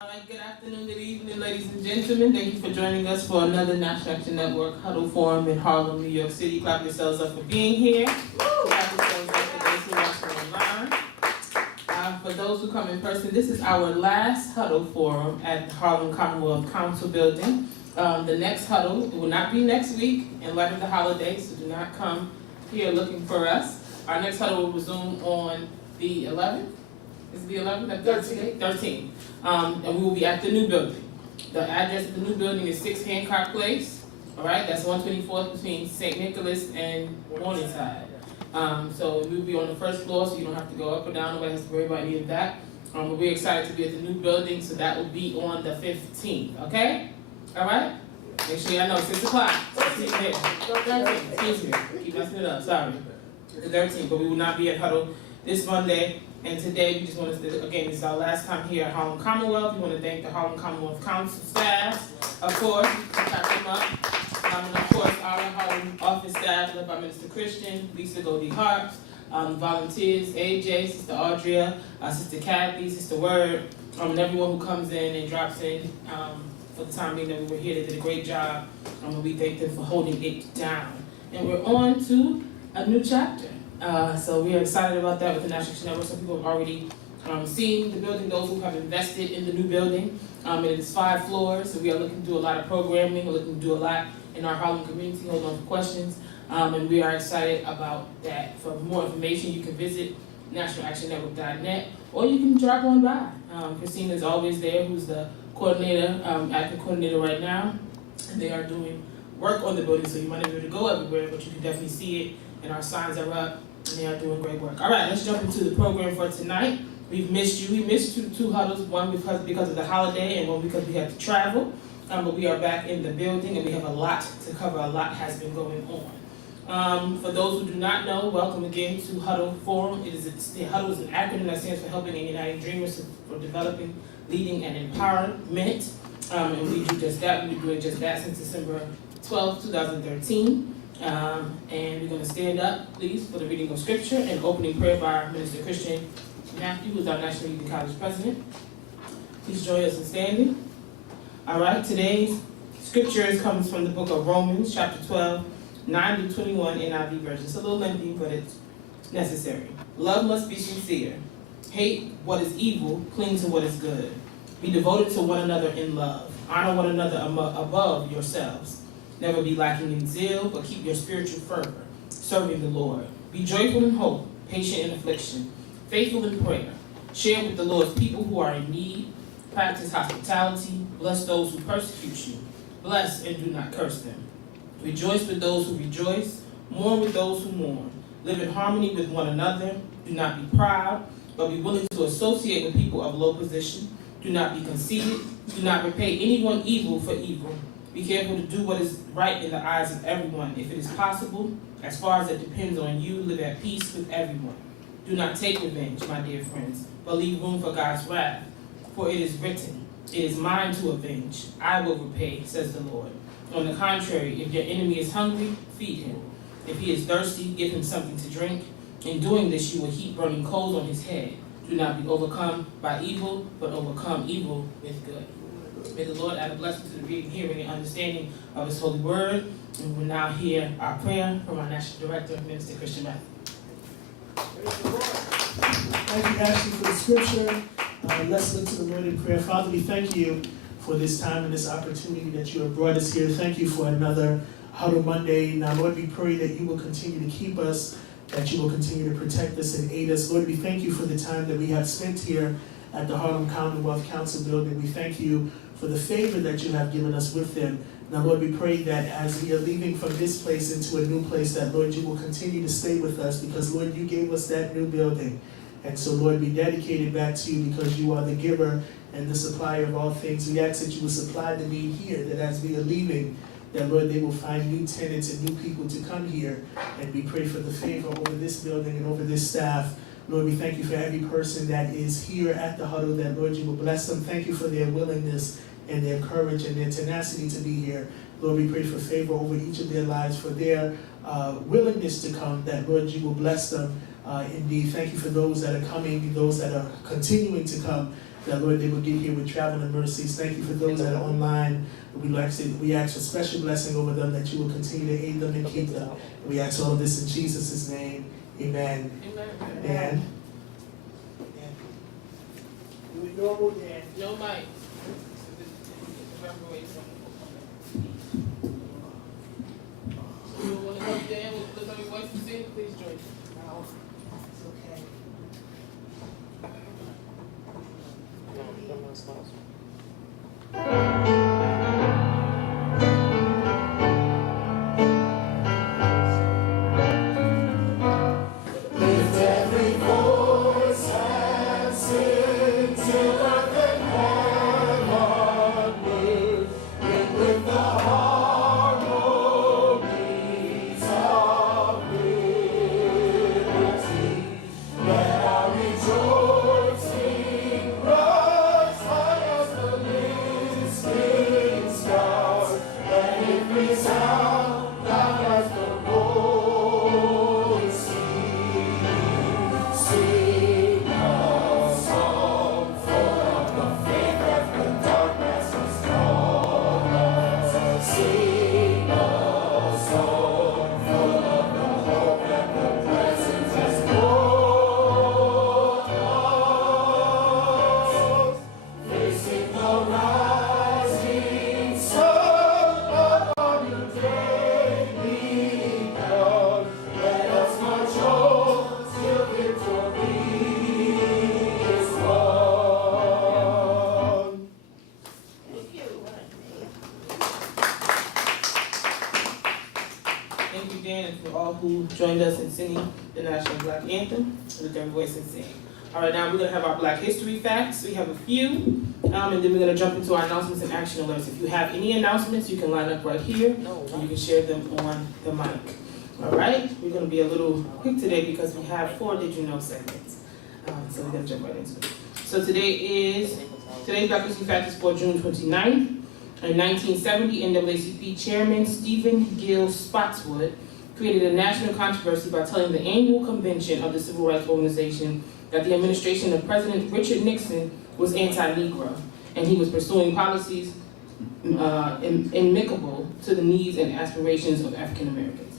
All right, good afternoon, good evening, ladies and gentlemen. Thank you for joining us for another National Action Network Huddle Forum in Harlem, New York City. Clap yourselves up for being here. Clap yourselves up for those who are watching online. For those who come in person, this is our last Huddle Forum at the Harlem Commonwealth Council building. The next Huddle will not be next week in light of the holidays, so do not come here looking for us. Our next Huddle will resume on the 11th. Is it the 11th? 13th. And we will be at the new building. The address of the new building is 6 Hancock Place. All right, that's 124th between St. Nicholas and Morningside. So we'll be on the first floor, so you don't have to go up or down. Nobody has to worry about any of that. But we're excited to be at the new building, so that will be on the 15th. Okay? All right? Make sure y'all know 6 o'clock. 13th. Excuse me. Keep messing it up. Sorry. The 13th, but we will not be at Huddle this Monday. And today we just want to, again, this is our last time here at Harlem Commonwealth. We want to thank the Harlem Commonwealth Council staff, of course, clap them up. And of course, our Harlem office staff, led by Minister Christian, Lisa Goldie Harps, volunteers, AJ, Sister Audria, Sister Kathy, Sister Word, and everyone who comes in and drops in for the time being that we were here. They did a great job, and we thank them for holding it down. And we're on to a new chapter. So we are excited about that with the National Action Network. Some people have already seen the building, those who have invested in the new building. It is 5 floors, so we are looking to do a lot of programming. We're looking to do a lot in our Harlem community. Hold on for questions. And we are excited about that. For more information, you can visit nationalactionnetwork.net, or you can drop on by. Christina is always there, who's the coordinator, acting coordinator right now. And they are doing work on the building, so you might not be able to go everywhere, but you can definitely see it. And our signs are up, and they are doing great work. All right, let's jump into the program for tonight. We've missed you. We missed two huddles, one because of the holiday, and one because we had to travel. But we are back in the building, and we have a lot to cover. A lot has been going on. For those who do not know, welcome again to Huddle Forum. Huddle is an acronym that stands for Helping and Uniting Dreamers for Developing, Leading, and Empowerment. And we do just that. We've been doing just that since December 12, 2013. And we're going to stand up, please, for the reading of Scripture and opening prayer by our Minister Christian Matthew, who is our National Youth College President. Please join us in standing. All right, today's Scripture comes from the book of Romans, chapter 12, 9 to 21 NIV version. It's a little lengthy, but it's necessary. Love must be sincere. Hate what is evil, cling to what is good. Be devoted to one another in love. Honor one another above yourselves. Never be lacking in zeal, but keep your spiritual fervor, serving the Lord. Be joyful in hope, patient in affliction, faithful in prayer. Share with the Lord's people who are in need. Practice hospitality. Bless those who persecute you. Bless and do not curse them. Rejoice with those who rejoice. Mourn with those who mourn. Live in harmony with one another. Do not be proud, but be willing to associate with people of low position. Do not be conceited. Do not repay anyone evil for evil. Be careful to do what is right in the eyes of everyone. If it is possible, as far as it depends on you, live at peace with everyone. Do not take revenge, my dear friends, but leave room for God's wrath. For it is written, "It is mine to avenge. I will repay," says the Lord. On the contrary, if your enemy is hungry, feed him. If he is thirsty, give him something to drink. In doing this, you will heap burning coals on his head. Do not be overcome by evil, but overcome evil with good. May the Lord add a blessing to the reading, hearing, and understanding of His holy word. And we will now hear our prayer from our National Director, Minister Christian Matthew. Thank you, Ashley, for the scripture. Let's look to the Lord in prayer. Father, we thank you for this time and this opportunity that you have brought us here. Thank you for another Huddle Monday. Now, Lord, we pray that you will continue to keep us, that you will continue to protect us and aid us. Lord, we thank you for the time that we have spent here at the Harlem Commonwealth Council building. We thank you for the favor that you have given us with them. Now, Lord, we pray that as we are leaving from this place into a new place, that, Lord, you will continue to stay with us because, Lord, you gave us that new building. And so, Lord, we dedicate it back to you because you are the giver and the supplier of all things. We ask that you will supply the need here, that as we are leaving, that, Lord, they will find new tenants and new people to come here. And we pray for the favor over this building and over this staff. Lord, we thank you for every person that is here at the Huddle, that, Lord, you will bless them. Thank you for their willingness and their courage and their tenacity to be here. Lord, we pray for favor over each of their lives, for their willingness to come, that, Lord, you will bless them indeed. Thank you for those that are coming, those that are continuing to come. that, Lord, they will get here with traveling mercies. Thank you for those that are online. We ask for special blessing over them, that you will continue to aid them and keep them. We ask all of this in Jesus' name. Amen. Amen. Dan? Do it normal, Dan. No mic. You want to help Dan with the little voice and sing? Please join us. No, it's okay. Lift every voice and sing till earth and heaven move. Ring with the harmonies of liberty. Let our rejoicing rise high as the listening stars. Let it resound loud as the rolling sea. Sing a song full of the faith that the darkness has taught us. Sing a song full of the hope that the presence has brought us. Facing the rising sun of our new day begun. Let us march on till victory is won. Thank you, Dan, and for all who joined us in singing the National Black Anthem with their voice and sing. All right, now we're going to have our Black History facts. We have a few, and then we're going to jump into our announcements and action alerts. If you have any announcements, you can line up right here, and you can share them on the mic. All right, we're going to be a little quick today because we have 4 Did You Know segments. So we're going to jump right into it. So today's Black History fact is for June 29th. In 1970, NAACP Chairman Stephen Gill Spotswood created a national controversy by telling the annual convention of the Civil Rights Organization that the administration of President Richard Nixon was anti-Negro, and he was pursuing policies inimical to the needs and aspirations of African Americans.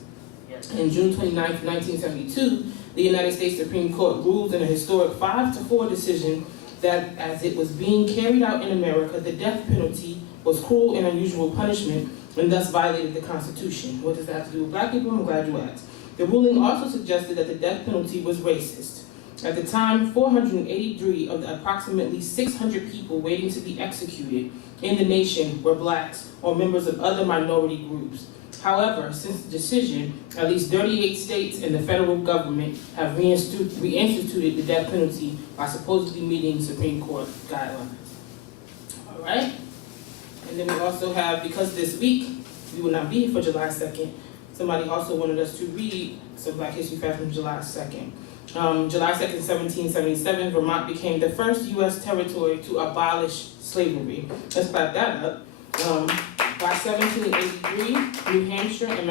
On June 29, 1972, the United States Supreme Court ruled in a historic 5-4 decision that as it was being carried out in America, the death penalty was cruel and unusual punishment and thus violated the Constitution. What does that have to do with Black people? I'm glad you asked. The ruling also suggested that the death penalty was racist. At the time, 483 of the approximately 600 people waiting to be executed in the nation were Blacks or members of other minority groups. However, since the decision, at least 38 states and the federal government have reinstituted the death penalty by supposedly meeting Supreme Court guidelines. All right? And then we also have, because this week we will not be here for July 2nd, somebody also wanted us to read some Black History facts from July 2nd. July 2nd, 1777, Vermont became the first U.S. territory to abolish slavery. Let's clap that up. By 1783, New Hampshire and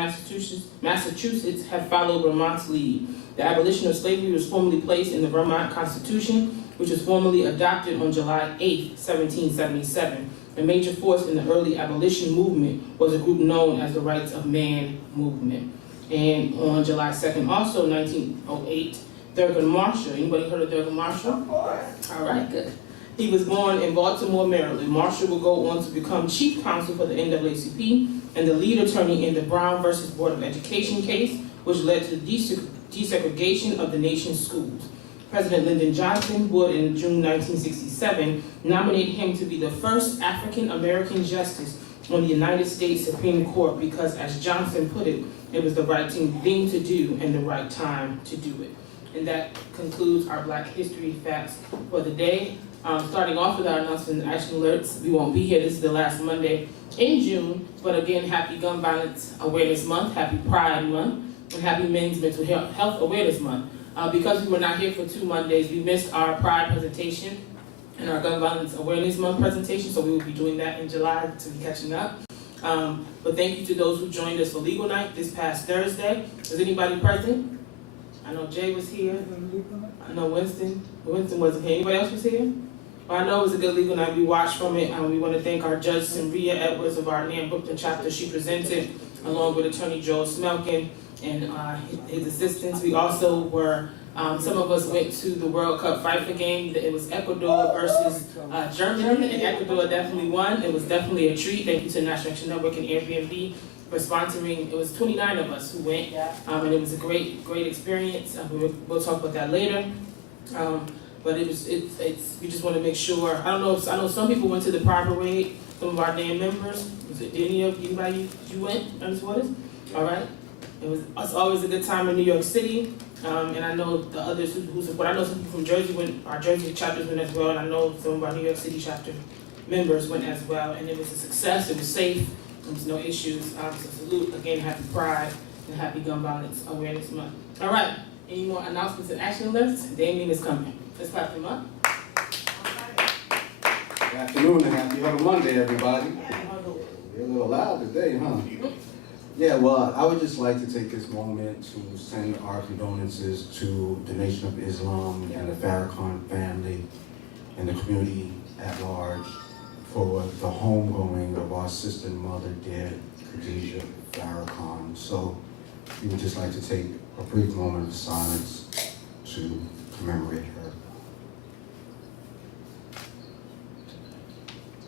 Massachusetts had followed Vermont's lead. The abolition of slavery was formally placed in the Vermont Constitution, which was formally adopted on July 8, 1777. A major force in the early abolition movement was a group known as the Rights of Man movement. And on July 2nd, also 1908, Thurgood Marshall. Anybody heard of Thurgood Marshall? Of course. All right, good. He was born in Baltimore, Maryland. Marshall would go on to become chief counsel for the NAACP and the lead attorney in the Brown versus Board of Education case, which led to the desegregation of the nation's schools. President Lyndon Johnson would, in June 1967, nominate him to be the first African-American justice on the United States Supreme Court because, as Johnson put it, it was the right thing to do and the right time to do it. And that concludes our Black History facts for the day. Starting off with our announcement and action alerts, we won't be here. This is the last Monday in June, but again, happy Gun Violence Awareness Month, happy Pride Month, and happy Men's Mental Health Awareness Month. Because we were not here for 2 Mondays, we missed our Pride presentation and our Gun Violence Awareness Month presentation, so we will be doing that in July to be catching up. But thank you to those who joined us for Legal Night this past Thursday. Was anybody present? I know Jay was here. I know Winston wasn't here. Anybody else was here? Well, I know it was a good legal night. We watched from it. We want to thank our judge, Simria Edwards of our NAN Brooklyn chapter. She presented along with attorney Joel Smelkin and his assistants. We also were, some of us went to the World Cup FIFA game. It was Ecuador versus Germany, and Ecuador definitely won. It was definitely a treat. Thank you to National Action Network and Airbnb for sponsoring. It was 29 of us who went, and it was a great experience. We'll talk about that later. But we just want to make sure. I know some people went to the Pride Parade. Some of our NAN members. Was it anybody you went? Ms. Waters? All right. It's always a good time in New York City. And I know the others who support. I know some people from Jersey went. Our Jersey chapters went as well, and I know some of our New York City chapter members went as well. And it was a success. It was safe. There was no issues. So salute again. Happy Pride and Happy Gun Violence Awareness Month. All right. Any more announcements and action alerts? Damien is coming. Let's clap him up. Good afternoon and happy Huddle Monday, everybody. We're a little loud today, huh? Yeah, well, I would just like to take this moment to send our condolences to the Nation of Islam and the Farrakhan family and the community at large for the homegoing of our sister and mother, dear Khadijah Farrakhan. So we would just like to take a brief moment of silence to commemorate her.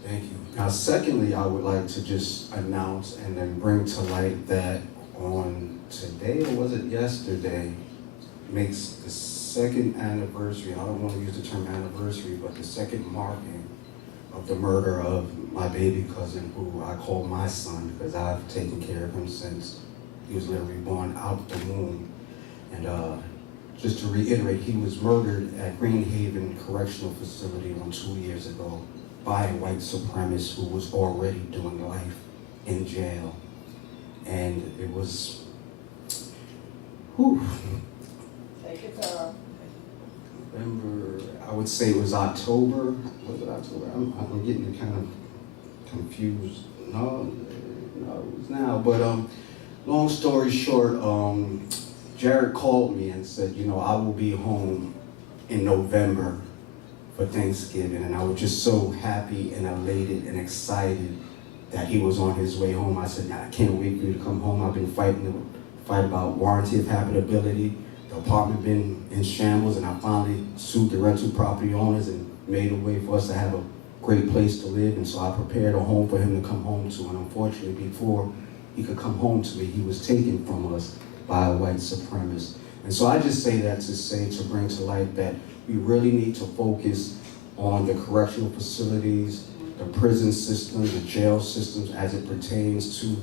Thank you. Now, secondly, I would like to just announce and then bring to light that on today, or was it yesterday, makes the second anniversary, I don't want to use the term anniversary, but the second marking of the murder of my baby cousin, who I call my son, because I've taken care of him since he was literally born out the womb. And just to reiterate, he was murdered at Greenhaven Correctional Facility 2 years ago by a white supremacist who was already doing life in jail. And it was, November, I would say it was October. Was it October? I'm getting kind of confused. No, it was now. But long story short, Jared called me and said, you know, I will be home in November for Thanksgiving, and I was just so happy and elated and excited that he was on his way home. I said, I can't wait for you to come home. I've been fighting the fight about warranty of habitability. The apartment been in shambles, and I finally sued the rental property owners and made a way for us to have a great place to live. And so I prepared a home for him to come home to. And unfortunately, before he could come home to me, he was taken from us by a white supremacist. And so I just say that to bring to light that we really need to focus on the correctional facilities, the prison systems, the jail systems as it pertains to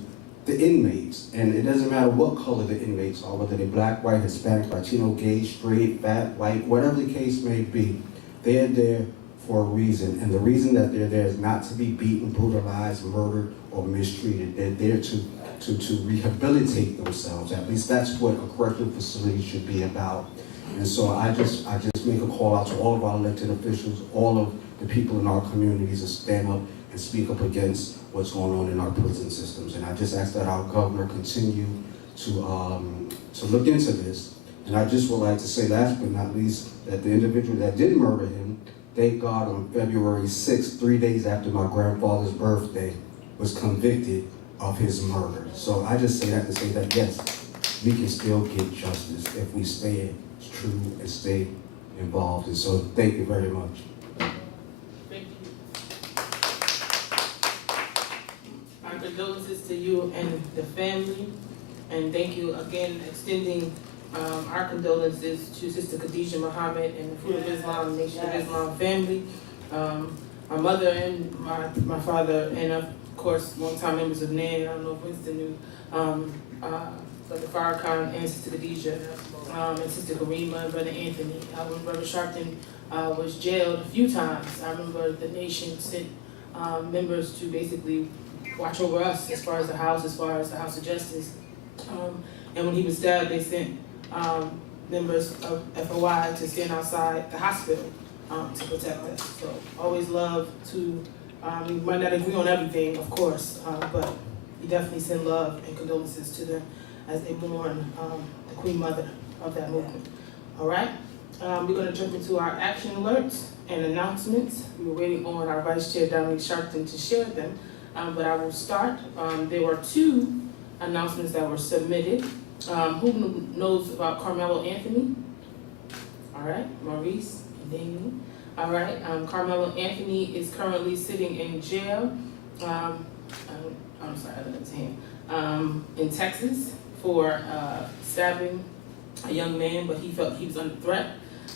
the inmates. And it doesn't matter what color the inmates are, whether they're black, white, Hispanic, Latino, gay, straight, fat, white, whatever the case may be, they're there for a reason. And the reason that they're there is not to be beaten, brutalized, murdered, or mistreated. They're there to rehabilitate themselves. At least that's what a correctional facility should be about. And so I just make a call out to all of our elected officials, all of the people in our communities to stand up and speak up against what's going on in our prison systems. And I just ask that our governor continue to look into this. And I just would like to say, last but not least, that the individual that did murder him, thank God, on February 6th, 3 days after my grandfather's birthday, was convicted of his murder. So I just say that to say that, yes, we can still get justice if we stay true and stay involved. And so thank you very much. Thank you. Our condolences to you and the family. And thank you again, extending our condolences to Sister Khadijah Muhammad and the Fruit of Islam, Nation of Islam family. My mother and my father, and of course, longtime members of NAN. I don't know if Winston knew, Brother Farrakhan and Sister Khadijah, and Sister Karima and Brother Anthony. When Brother Sharpton was jailed a few times, I remember the nation sent members to basically watch over us as far as the House of Justice. And when he was stabbed, they sent members of FOI to stand outside the hospital to protect us. So always love to, we might not agree on everything, of course, but we definitely send love and condolences to them as they mourn the Queen Mother of that movement. All right? We're going to jump into our action alerts and announcements. We were waiting on our Vice Chair Dominique Sharpton to share them, but I will start. There were 2 announcements that were submitted. Who knows about Carmelo Anthony? All right, Maurice and Damien. All right, Carmelo Anthony is currently sitting in jail. I'm sorry, I didn't see him. In Texas for stabbing a young man, but he felt he was under threat.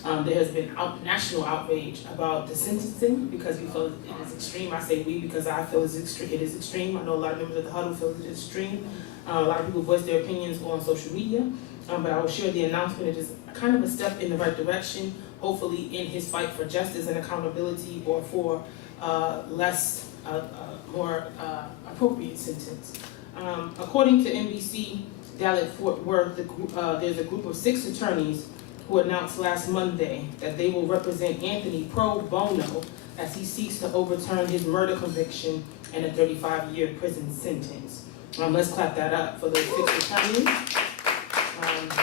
There has been national outrage about the sentencing because we feel it is extreme. I say we because I feel it is extreme. I know a lot of members of the Huddle feel it is extreme. A lot of people voice their opinions on social media, but I will share the announcement. It is kind of a step in the right direction, hopefully in his fight for justice and accountability, or for more appropriate sentence. According to NBC Dallas Fort Worth, there's a group of 6 attorneys who announced last Monday that they will represent Anthony pro bono as he seeks to overturn his murder conviction and a 35-year prison sentence. Let's clap that up for those 6 attorneys.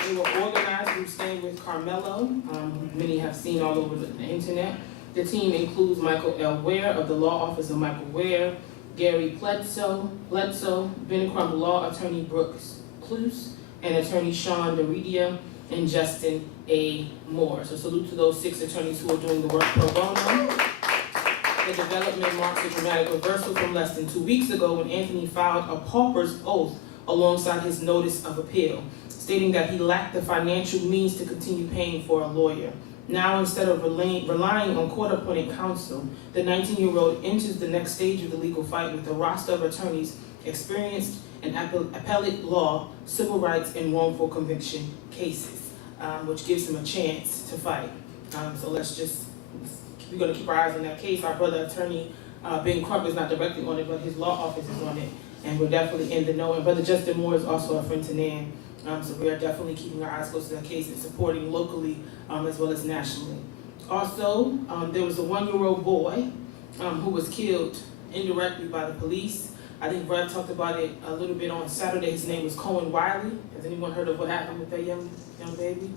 They were organized through Stand With Carmelo, many have seen all over the internet. The team includes Michael L. Ware of the Law Office of Michael Ware, Gary Bledsoe, Ben Crump Law Attorney Brooks Cluse, and Attorney Sean Deridia, and Justin A. Moore. So salute to those 6 attorneys who are doing the work pro bono. The development marks a dramatic reversal from less than 2 weeks ago when Anthony filed a pauper's oath alongside his notice of appeal, stating that he lacked the financial means to continue paying for a lawyer. Now, instead of relying on court-appointed counsel, the 19-year-old enters the next stage of the legal fight with a roster of attorneys experienced in appellate law, civil rights, and wrongful conviction cases, which gives him a chance to fight. So we're going to keep our eyes on that case. Our brother attorney, Ben Crump, is not directly on it, but his law office is on it, and we're definitely in the know. And Brother Justin Moore is also a friend to NAN, so we are definitely keeping our eyes close to that case and supporting locally as well as nationally. Also, there was a 1-year-old boy who was killed indirectly by the police. I think Brad talked about it a little bit on Saturday. His name was Cohen Wiley. Has anyone heard of what happened with that young baby?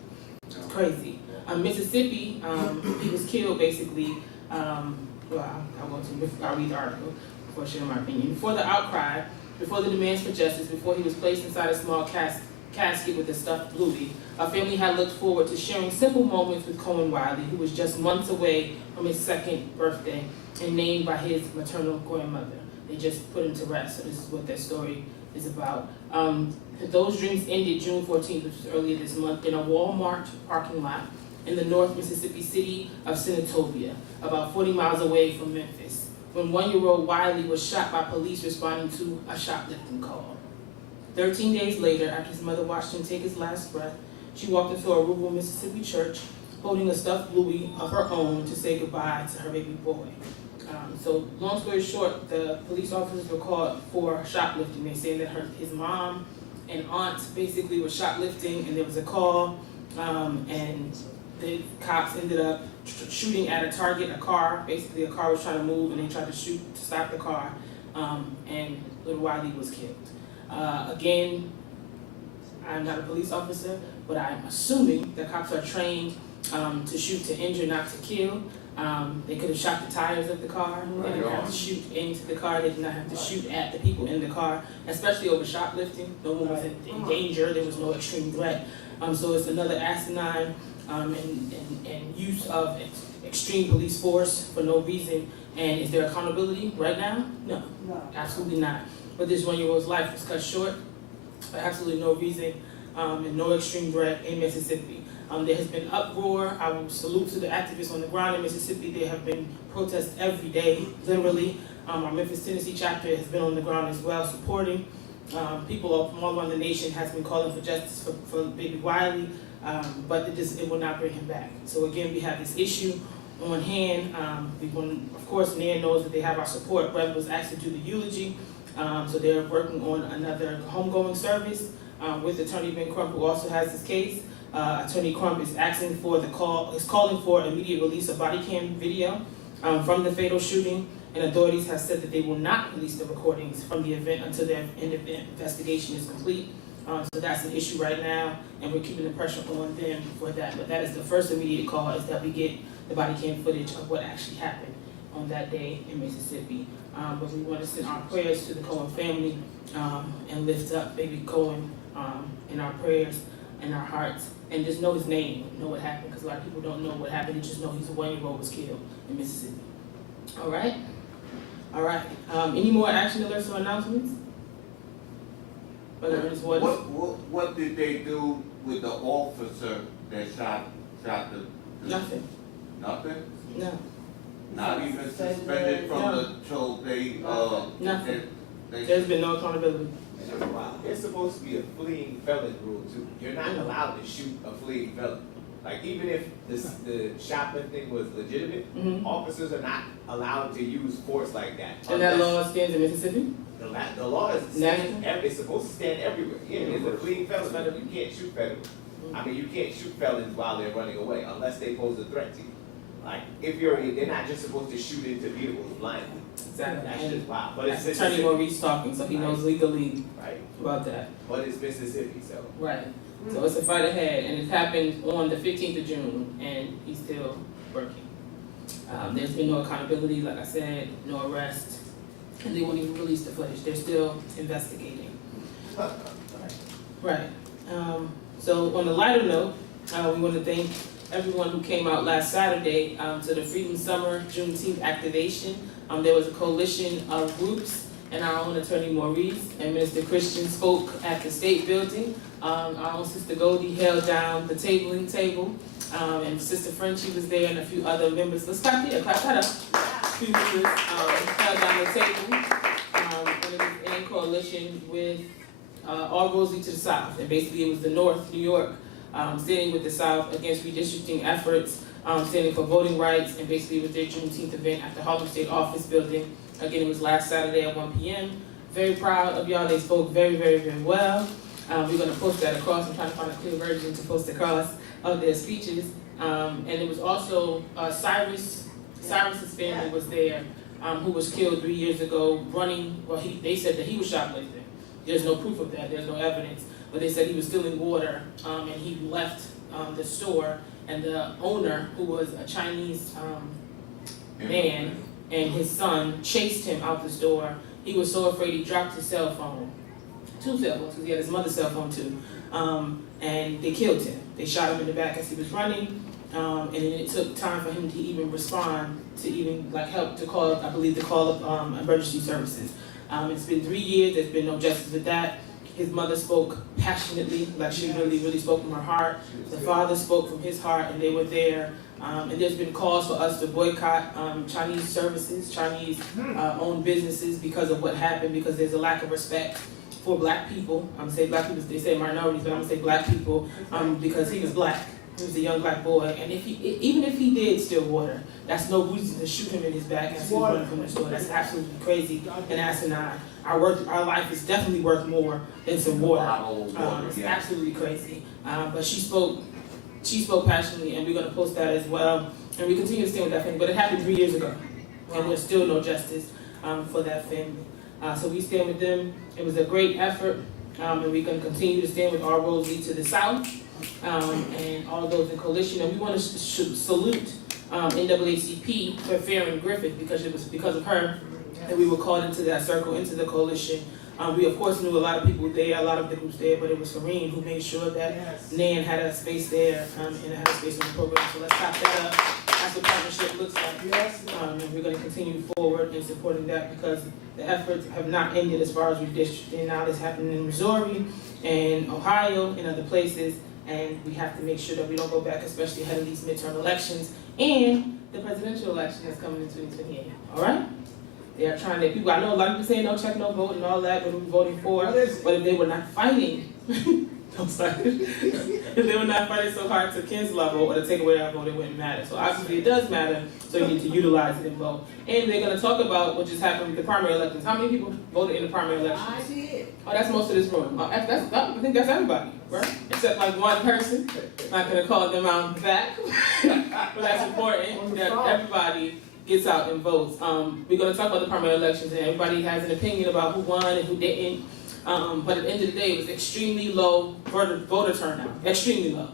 It's crazy. Mississippi, he was killed basically. I'll read the article before sharing my opinion. Before the outcry, before the demands for justice, before he was placed inside a small casket with a stuffed bluey, our family had looked forward to sharing simple moments with Cohen Wiley, who was just months away from his 2nd birthday and named by his maternal grandmother. They just put him to rest, so this is what that story is about. Those dreams ended June 14th, which was earlier this month, in a Walmart parking lot in the North Mississippi city of Senatobia, about 40 miles away from Memphis, when 1-year-old Wiley was shot by police responding to a shoplifting call. 13 days later, after his mother watched him take his last breath, she walked into a rural Mississippi church holding a stuffed bluey of her own to say goodbye to her baby boy. So long story short, the police officers were called for shoplifting. They say that his mom and aunt basically were shoplifting, and there was a call, and the cops ended up shooting at a target, a car. Basically, a car was trying to move, and they tried to shoot to stop the car, and little Wiley was killed. Again, I'm not a police officer, but I'm assuming the cops are trained to shoot to injure, not to kill. They could have shot the tires of the car. They didn't have to shoot into the car. They did not have to shoot at the people in the car, especially over shoplifting. No one was in danger. There was no extreme threat. So it's another asinine and use of extreme police force for no reason. And is there accountability right now? No, absolutely not. But this 1-year-old's life was cut short for absolutely no reason, and no extreme threat in Mississippi. There has been uproar. I will salute to the activists on the ground in Mississippi. There have been protests every day, literally. Our Memphis, Tennessee chapter has been on the ground as well, supporting. People from all around the nation has been calling for justice for baby Wiley, but it will not bring him back. So again, we have this issue on hand. Of course, NAN knows that they have our support. Brett was asked to do the eulogy, so they're working on another homegoing service with Attorney Ben Crump, who also has this case. Attorney Crump is calling for immediate release of body cam video from the fatal shooting, and authorities have said that they will not release the recordings from the event until their investigation is complete. So that's an issue right now, and we're keeping the pressure on them for that. But that is the first immediate call, is that we get the body cam footage of what actually happened on that day in Mississippi. But we want to send our prayers to the Cohen family and lift up baby Cohen in our prayers and our hearts, and just know his name, know what happened, because a lot of people don't know what happened. They just know he's a 1-year-old was killed in Mississippi. All right? All right. Any more action alerts or announcements? What did they do with the officer that shot the Nothing. Nothing? No. Not even suspended from No. the, so they, Nothing. they. There's been no accountability. There's supposed to be a fleeing felon rule too. You're not allowed to shoot a fleeing felon. Like even if the shoplifting was legitimate, Mhm. officers are not allowed to use force like that. And that unless- law stands in Mississippi? The law is National? it's supposed to stand everywhere. Yeah, it's a fleeing felon. You can't shoot felons. I mean, you can't shoot felons while they're running away unless they pose a threat to you. Like if they're not just supposed to shoot into vehicles blindly. Exactly. That's just wild. But That's it's Attorney Mississippi, Maurice talking, so he knows legally right? about that. But it's Mississippi, so. Right. So it's a fight ahead, and it happened on the 15th of June, and he's still working. There's been no accountability, like I said, no arrest, and they won't even release the footage. They're still investigating. Right. So on a lighter note, we want to thank everyone who came out last Saturday to the Freedom Summer Juneteenth activation. There was a coalition of groups, and our own Attorney Maurice and Minister Christian spoke at the State Building. Our own Sister Goldie held down the tabling table, and Sister Frenchie was there, and a few other members. Let's clap here, clap that up. A few members held down the table, and it was in coalition with all roads lead to the South, and basically it was the North, New York, standing with the South against redistricting efforts, standing for voting rights, and basically it was their Juneteenth event at the Harlem State Office Building. Again, it was last Saturday at 1 p.m. Very proud of y'all. They spoke very, very, very well. We're going to post that across. I'm trying to find a clear version to post across of their speeches. And it was also Cyrus's family was there, who was killed 3 years ago running. Well, they said that he was shoplifting. There's no proof of that. There's no evidence. But they said he was stealing water, and he left the store. And the owner, who was a Chinese man, and his son chased him out the store. He was so afraid he dropped his cell phone. 2 cell phones, because he had his mother's cell phone too. And they killed him. They shot him in the back as he was running. And then it took time for him to even respond, to even like help to call, I believe, to call up emergency services. It's been 3 years, there's been no justice with that. His mother spoke passionately, like she really, really spoke from her heart. The father spoke from his heart, and they were there. And there's been calls for us to boycott Chinese services, Chinese owned businesses because of what happened, because there's a lack of respect for black people. I'm gonna say black people, they say minorities, but I'm gonna say black people because he was black. He was a young black boy, and even if he did steal water, that's no reason to shoot him in his back as he was running from the store. That's absolutely crazy and asinine. Our life is definitely worth more than some water. It's absolutely crazy. But she spoke passionately, and we're gonna post that as well. And we continue to stand with that family, but it happened 3 years ago, and there's still no justice for that family. So we stand with them. It was a great effort, and we're gonna continue to stand with Our Roads Lead to the South, and all those in coalition. And we want to salute NAACP for Farron Griffith, because it was because of her that we were called into that circle, into the coalition. We of course knew a lot of people there, a lot of the groups there, but it was Fareen who made sure that NAN had a space there, and had a space on the program. So let's top that up. That's what partnership looks like. And we're going to continue forward in supporting that, because the efforts have not ended as far as redistricting. Now this happening in Missouri and Ohio and other places, and we have to make sure that we don't go back, especially ahead of these midterm elections and the presidential election that's coming in 2028. All right? They are trying to, people, I know a lot of people saying no check, no vote and all that, what are we voting for? But if they were not fighting, I'm sorry, if they were not fighting so hard to cancel our vote or to take away our vote, it wouldn't matter. So obviously it does matter, so you need to utilize it and vote. And they're going to talk about what just happened with the primary elections. How many people voted in the primary elections? I did. Oh, that's most of this room. Oh, I think that's everybody, right? Except like one person. Not going to call them out back, but that's important that everybody gets out and votes. We're going to talk about the primary elections, and everybody has an opinion about who won and who didn't. But at the end of the day, it was extremely low voter turnout. Extremely low.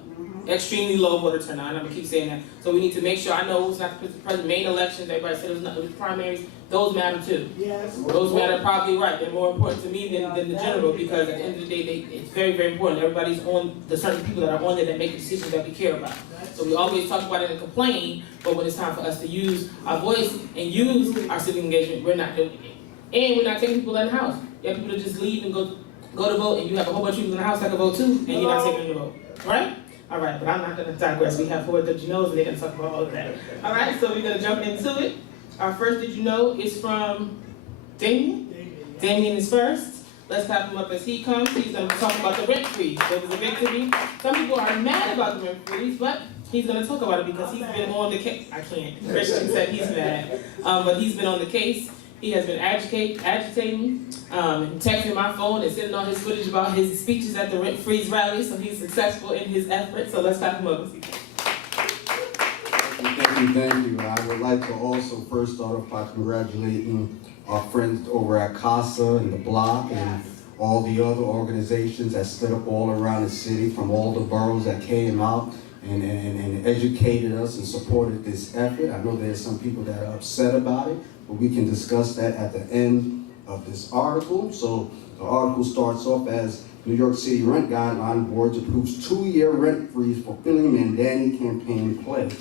Extremely low voter turnout, and I'm gonna keep saying that. So we need to make sure, I know it's not the main elections, everybody said it was primaries, those matter too. Yes. Those matter probably right, they're more important to me than the general, because at the end of the day, it's very, very important. Everybody's on, the certain people that are on there that make decisions that we care about. So we always talk about it and complain, but when it's time for us to use our voice and use our civic engagement, we're not doing it. And we're not taking people in the house. You have people to just leave and go to vote, and you have a whole bunch of people in the house that can vote too, and you're not taking them to vote, right? All right, but I'm not going to digress. We have 4 Did You Knows, and they're going to talk about all of that. All right, so we're going to jump into it. Our first Did You Know is from Damien. Damien is first. Let's clap him up as he comes. He's going to talk about the rent freeze. There was a victory. Some people are mad about the rent freeze, but he's going to talk about it because he's been on the case. I can't. Christian said he's mad, but he's been on the case. He has been agitating, texting my phone and sending all his footage about his speeches at the rent freeze rally, so he's successful in his efforts. So let's clap him up. Thank you. I would like to also first start off by congratulating our friends over at CASA and the Block and all the other organizations that stood up all around the city, from all the boroughs that came out and educated us and supported this effort. I know there's some people that are upset about it, but we can discuss that at the end of this article. So the article starts off as New York City Rent Guideline Board approves 2-year rent freeze fulfilling Mandani campaign pledge.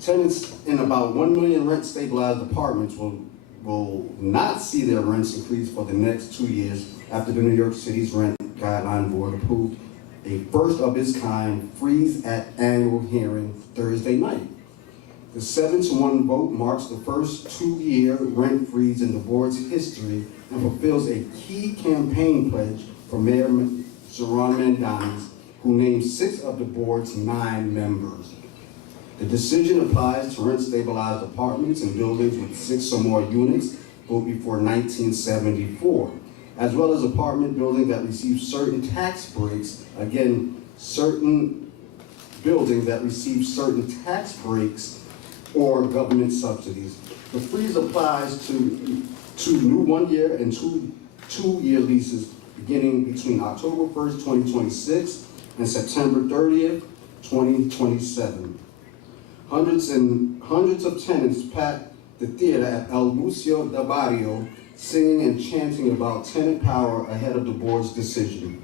Tenants in about 1 million rent stabilized apartments will not see their rents increase for the next 2 years after the New York City's Rent Guideline Board approved a first of its kind freeze at annual hearing Thursday night. The 7-1 vote marks the first 2-year rent freeze in the board's history and fulfills a key campaign pledge for Mayor Zohran Mandani, who named 6 of the board's 9 members. The decision applies to rent-stabilized apartments and buildings with 6 or more units built before 1974, as well as apartment buildings that receive certain tax breaks. Again, certain buildings that receive certain tax breaks or government subsidies. The freeze applies to new 1-year and two-year leases beginning between October 1st, 2026 and September 30th, 2027. Hundreds of tenants packed the theater at El Museo del Barrio, singing and chanting about tenant power ahead of the board's decision.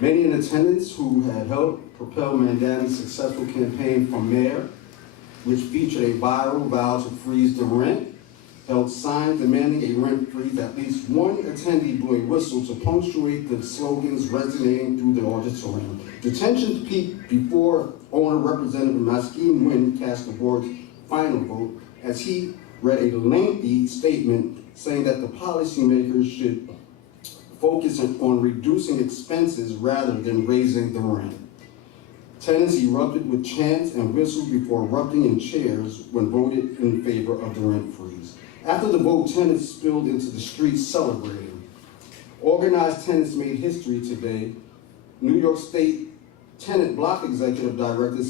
Many in attendance who had helped propel Mandani's successful campaign for mayor, which featured a viral vow to freeze the rent, held signs demanding a rent freeze. At least one attendee blew a whistle to punctuate the slogans resonating through the auditorium. The tensions peaked before owner Representative Maskin Wynn cast the board's final vote, as he read a lengthy statement saying that the policymakers should focus on reducing expenses rather than raising the rent. Tenants erupted with chants and whistles before erupting in cheers when voted in favor of the rent freeze. After the vote, tenants spilled into the streets celebrating. Organized tenants made history today. New York State Tenant Block Executive Director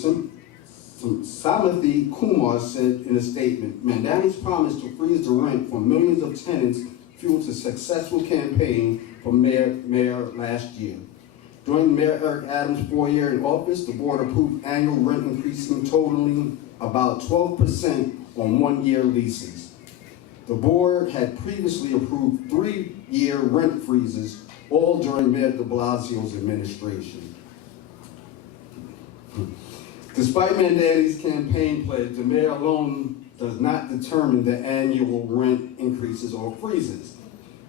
Samathi Kumar said in a statement, Mandani's promise to freeze the rent for millions of tenants fueled a successful campaign for mayor last year. During Mayor Eric Adams' 4-year in office, the board approved annual rent increasing totaling about 12% on 1-year leases. The board had previously approved 3-year rent freezes, all during Mayor de Blasio's administration. Despite Mandani's campaign pledge, the mayor alone does not determine the annual rent increases or freezes.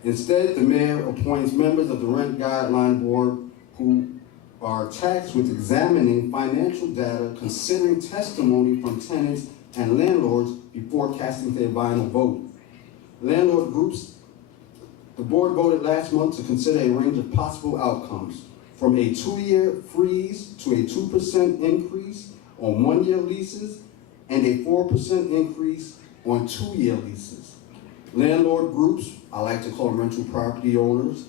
Instead, the mayor appoints members of the Rent Guideline Board who are tasked with examining financial data, considering testimony from tenants and landlords before casting their final vote. Landlord groups, the board voted last month to consider a range of possible outcomes, from a 2-year freeze to a 2% increase on 1-year leases and a 4% increase on 2-year leases. Landlord groups, I like to call them rental property owners,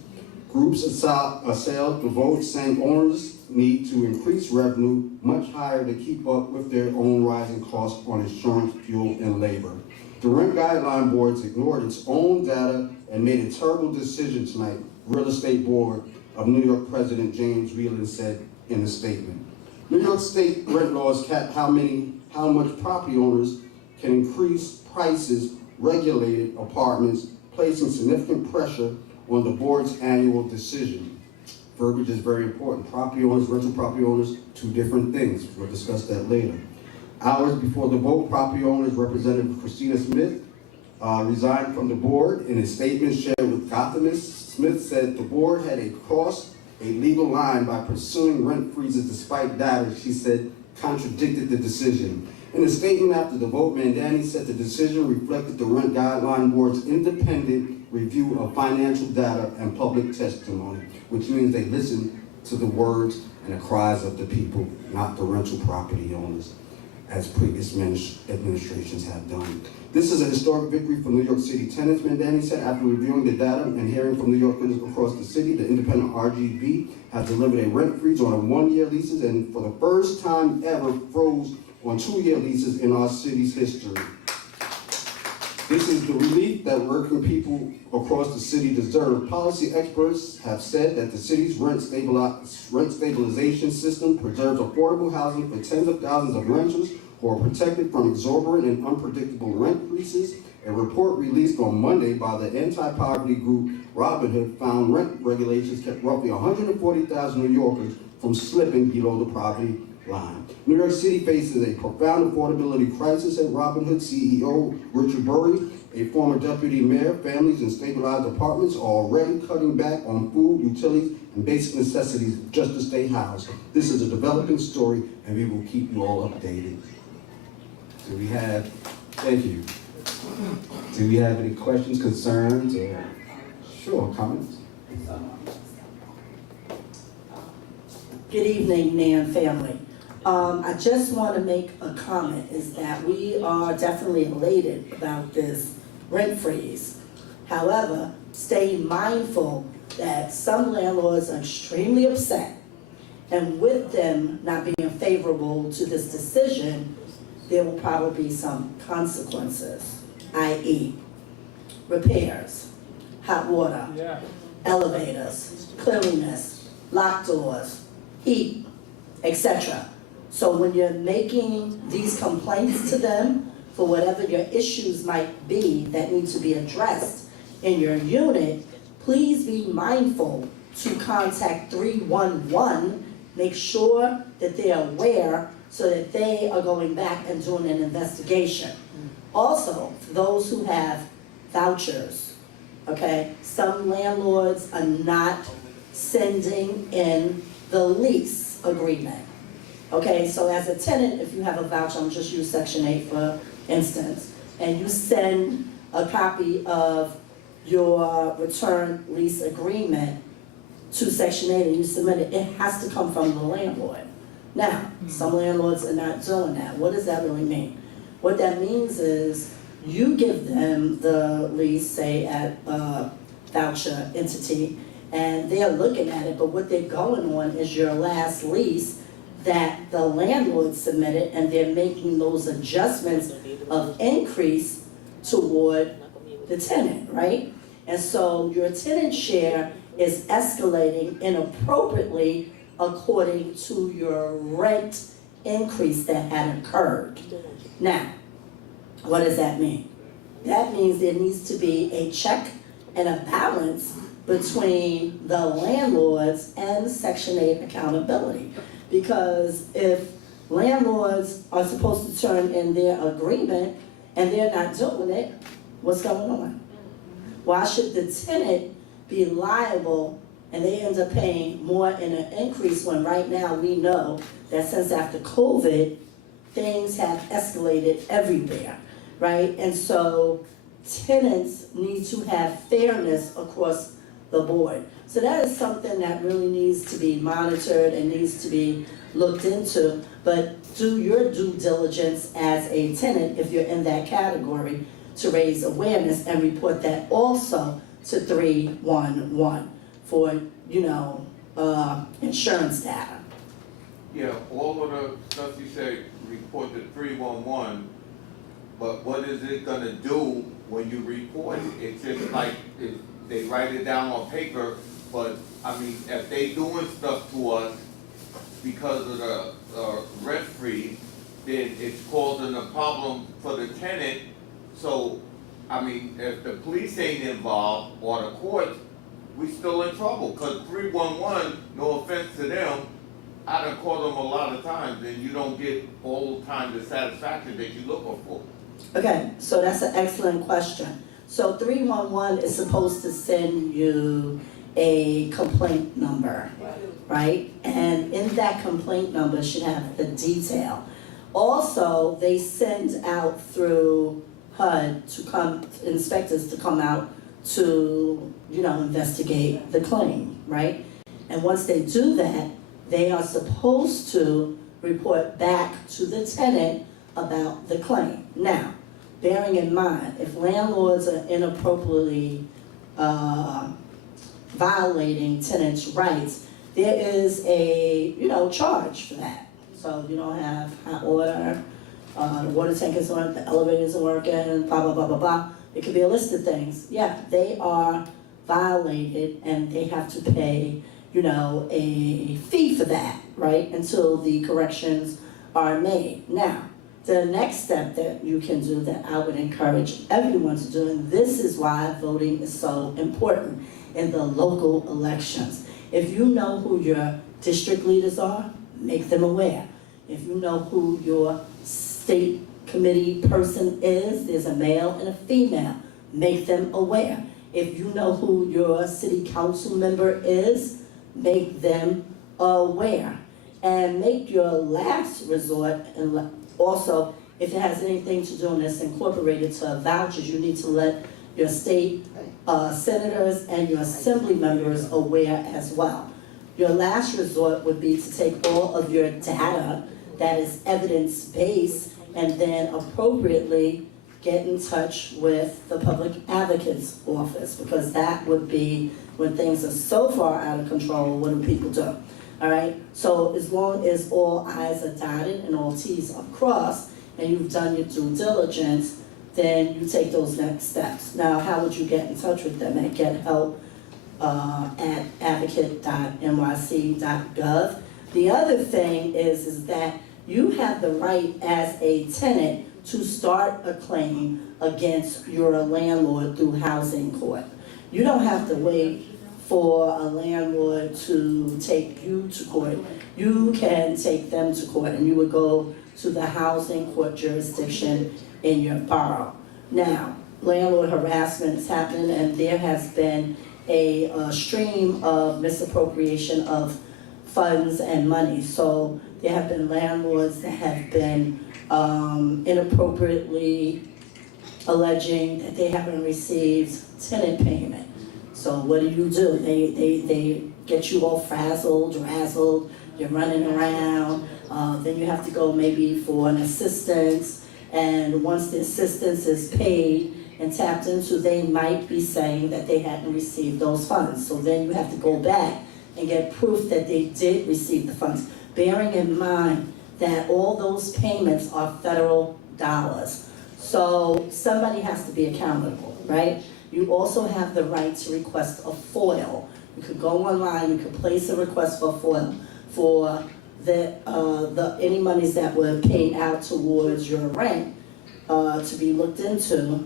groups assailed the vote, saying owners need to increase revenue much higher to keep up with their own rising costs on insurance, fuel, and labor. The Rent Guideline Board ignored its own data and made a terrible decision tonight Real Estate Board of New York President James Whelan said in a statement. New York State rent laws cap how much property owners can increase prices, regulated apartments, placing significant pressure on the board's annual decision. Verbiage is very important. Property owners, rental property owners, two different things. We'll discuss that later. Hours before the vote, property owners Representative Christina Smith resigned from the board. In a statement shared with Gothamist, Smith said the board had crossed a legal line by pursuing rent freezes despite data, she said, contradicted the decision. In a statement after the vote, Mandani said the decision reflected the Rent Guideline Board's independent review of financial data and public testimony, which means they listened to the words and the cries of the people, not the rental property owners, as previous administrations have done. This is a historic victory for New York City tenants, Mandani said. After reviewing the data and hearing from New Yorkers across the city, the independent RGB has delivered a rent freeze on 1-year leases and for the first time ever froze on 2-year leases in our city's history. This is the relief that working people across the city deserve. Policy experts have said that the city's rent stabilization system preserves affordable housing for tens of thousands of renters who are protected from exorbitant and unpredictable rent increases. A report released on Monday by the anti-poverty group Robin Hood found rent regulations kept roughly 140,000 New Yorkers from slipping below the poverty line. New York City faces a profound affordability crisis, said Robin Hood CEO Richard Burry, a former deputy mayor. Families in stabilized apartments are already cutting back on food, utilities, and basic necessities just to stay housed. This is a developing story, and we will keep you all updated. Do we have, thank you. Do we have any questions, concerns, or, sure, comments? Good evening, NAN family. I just want to make a comment, is that we are definitely elated about this rent freeze. However, stay mindful that some landlords are extremely upset, and with them not being favorable to this decision, there will probably be some consequences, i.e. repairs, hot water, elevators, cleanliness, locked doors, heat, etc. So when you're making these complaints to them for whatever your issues might be that need to be addressed in your unit, please be mindful to contact 311. Make sure that they are aware so that they are going back and doing an investigation. Also, for those who have vouchers, okay, some landlords are not sending in the lease agreement. Okay, so as a tenant, if you have a voucher, I'm just use Section 8 for instance, and you send a copy of your return lease agreement to Section 8 and you submit it, it has to come from the landlord. Now, some landlords are not doing that. What does that really mean? What that means is you give them the lease, say at a voucher entity, and they're looking at it, but what they're going on is your last lease that the landlord submitted, and they're making those adjustments of increase toward the tenant, right? And so your tenant share is escalating inappropriately according to your rent increase that had occurred. Now, what does that mean? That means there needs to be a check and a balance between the landlords and Section 8 accountability. Because if landlords are supposed to turn in their agreement and they're not doing it, what's going on? Why should the tenant be liable and they end up paying more in an increase when right now we know that since after COVID, things have escalated everywhere, right? And so tenants need to have fairness across the board. So that is something that really needs to be monitored and needs to be looked into, but do your due diligence as a tenant if you're in that category to raise awareness and report that also to 311 for, insurance data. Yeah, all of the stuff you say, report to 311, but what is it gonna do when you report it? It's just like, if they write it down on paper, but, I mean, if they doing stuff to us because of the, rent freeze, then it's causing a problem for the tenant. So, I mean, if the police ain't involved or the courts, we still in trouble, cause 311, no offense to them, I done called them a lot of times and you don't get all the time the satisfaction that you looking for. Okay, so that's an excellent question. So 311 is supposed to send you a complaint number, right? And in that complaint number should have the detail. Also, they send out through HUD to come, inspectors to come out to, investigate the claim, right? And once they do that, they are supposed to report back to the tenant about the claim. Now, bearing in mind, if landlords are inappropriately violating tenants' rights, there is a, charge for that. So if you don't have hot water, the water tank isn't working, the elevator isn't working, blah, blah, blah, blah, blah. It could be a list of things. Yeah, they are violated and they have to pay, a fee for that, right? Until the corrections are made. Now, the next step that you can do that I would encourage everyone to do, and this is why voting is so important in the local elections. If you know who your district leaders are, make them aware. If you know who your state committee person is, there's a male and a female, make them aware. If you know who your city council member is, make them aware. And make your last resort, and also, if it has anything to do and it's incorporated to vouchers, you need to let your state senators and your assembly members aware as well. Your last resort would be to take all of your data that is evidence-based and then appropriately get in touch with the public advocate's office, because that would be when things are so far out of control, what do people do? All right, so as long as all I's are dotted and all T's are crossed, and you've done your due diligence, then you take those next steps. Now, how would you get in touch with them? At gethelp at advocate.nyc.gov. The other thing is that you have the right as a tenant to start a claim against your landlord through housing court. You don't have to wait for a landlord to take you to court. You can take them to court, and you would go to the housing court jurisdiction in your borough. Now, landlord harassment is happening, and there has been a stream of misappropriation of funds and money. So there have been landlords that have been inappropriately alleging that they haven't received tenant payment. So what do? They get you all frazzled, razzled, you're running around, then you have to go maybe for an assistance, and once the assistance is paid and tapped into, they might be saying that they hadn't received those funds. So then you have to go back and get proof that they did receive the funds, bearing in mind that all those payments are federal dollars. So somebody has to be accountable, right? You also have the right to request a FOIL. You could go online, you could place a request for a FOIL for the any monies that were paid out towards your rent to be looked into,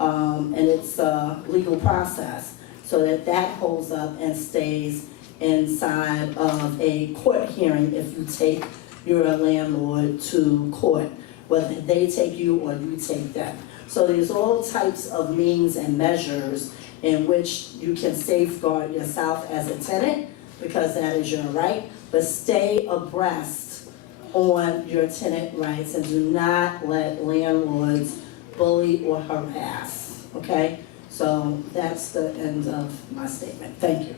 and it's a legal process, so that holds up and stays inside of a court hearing if you take your landlord to court, whether they take you or you take them. So there's all types of means and measures in which you can safeguard yourself as a tenant, because that is your right, but stay abreast on your tenant rights and do not let landlords bully or harass, okay? So that's the end of my statement. Thank you.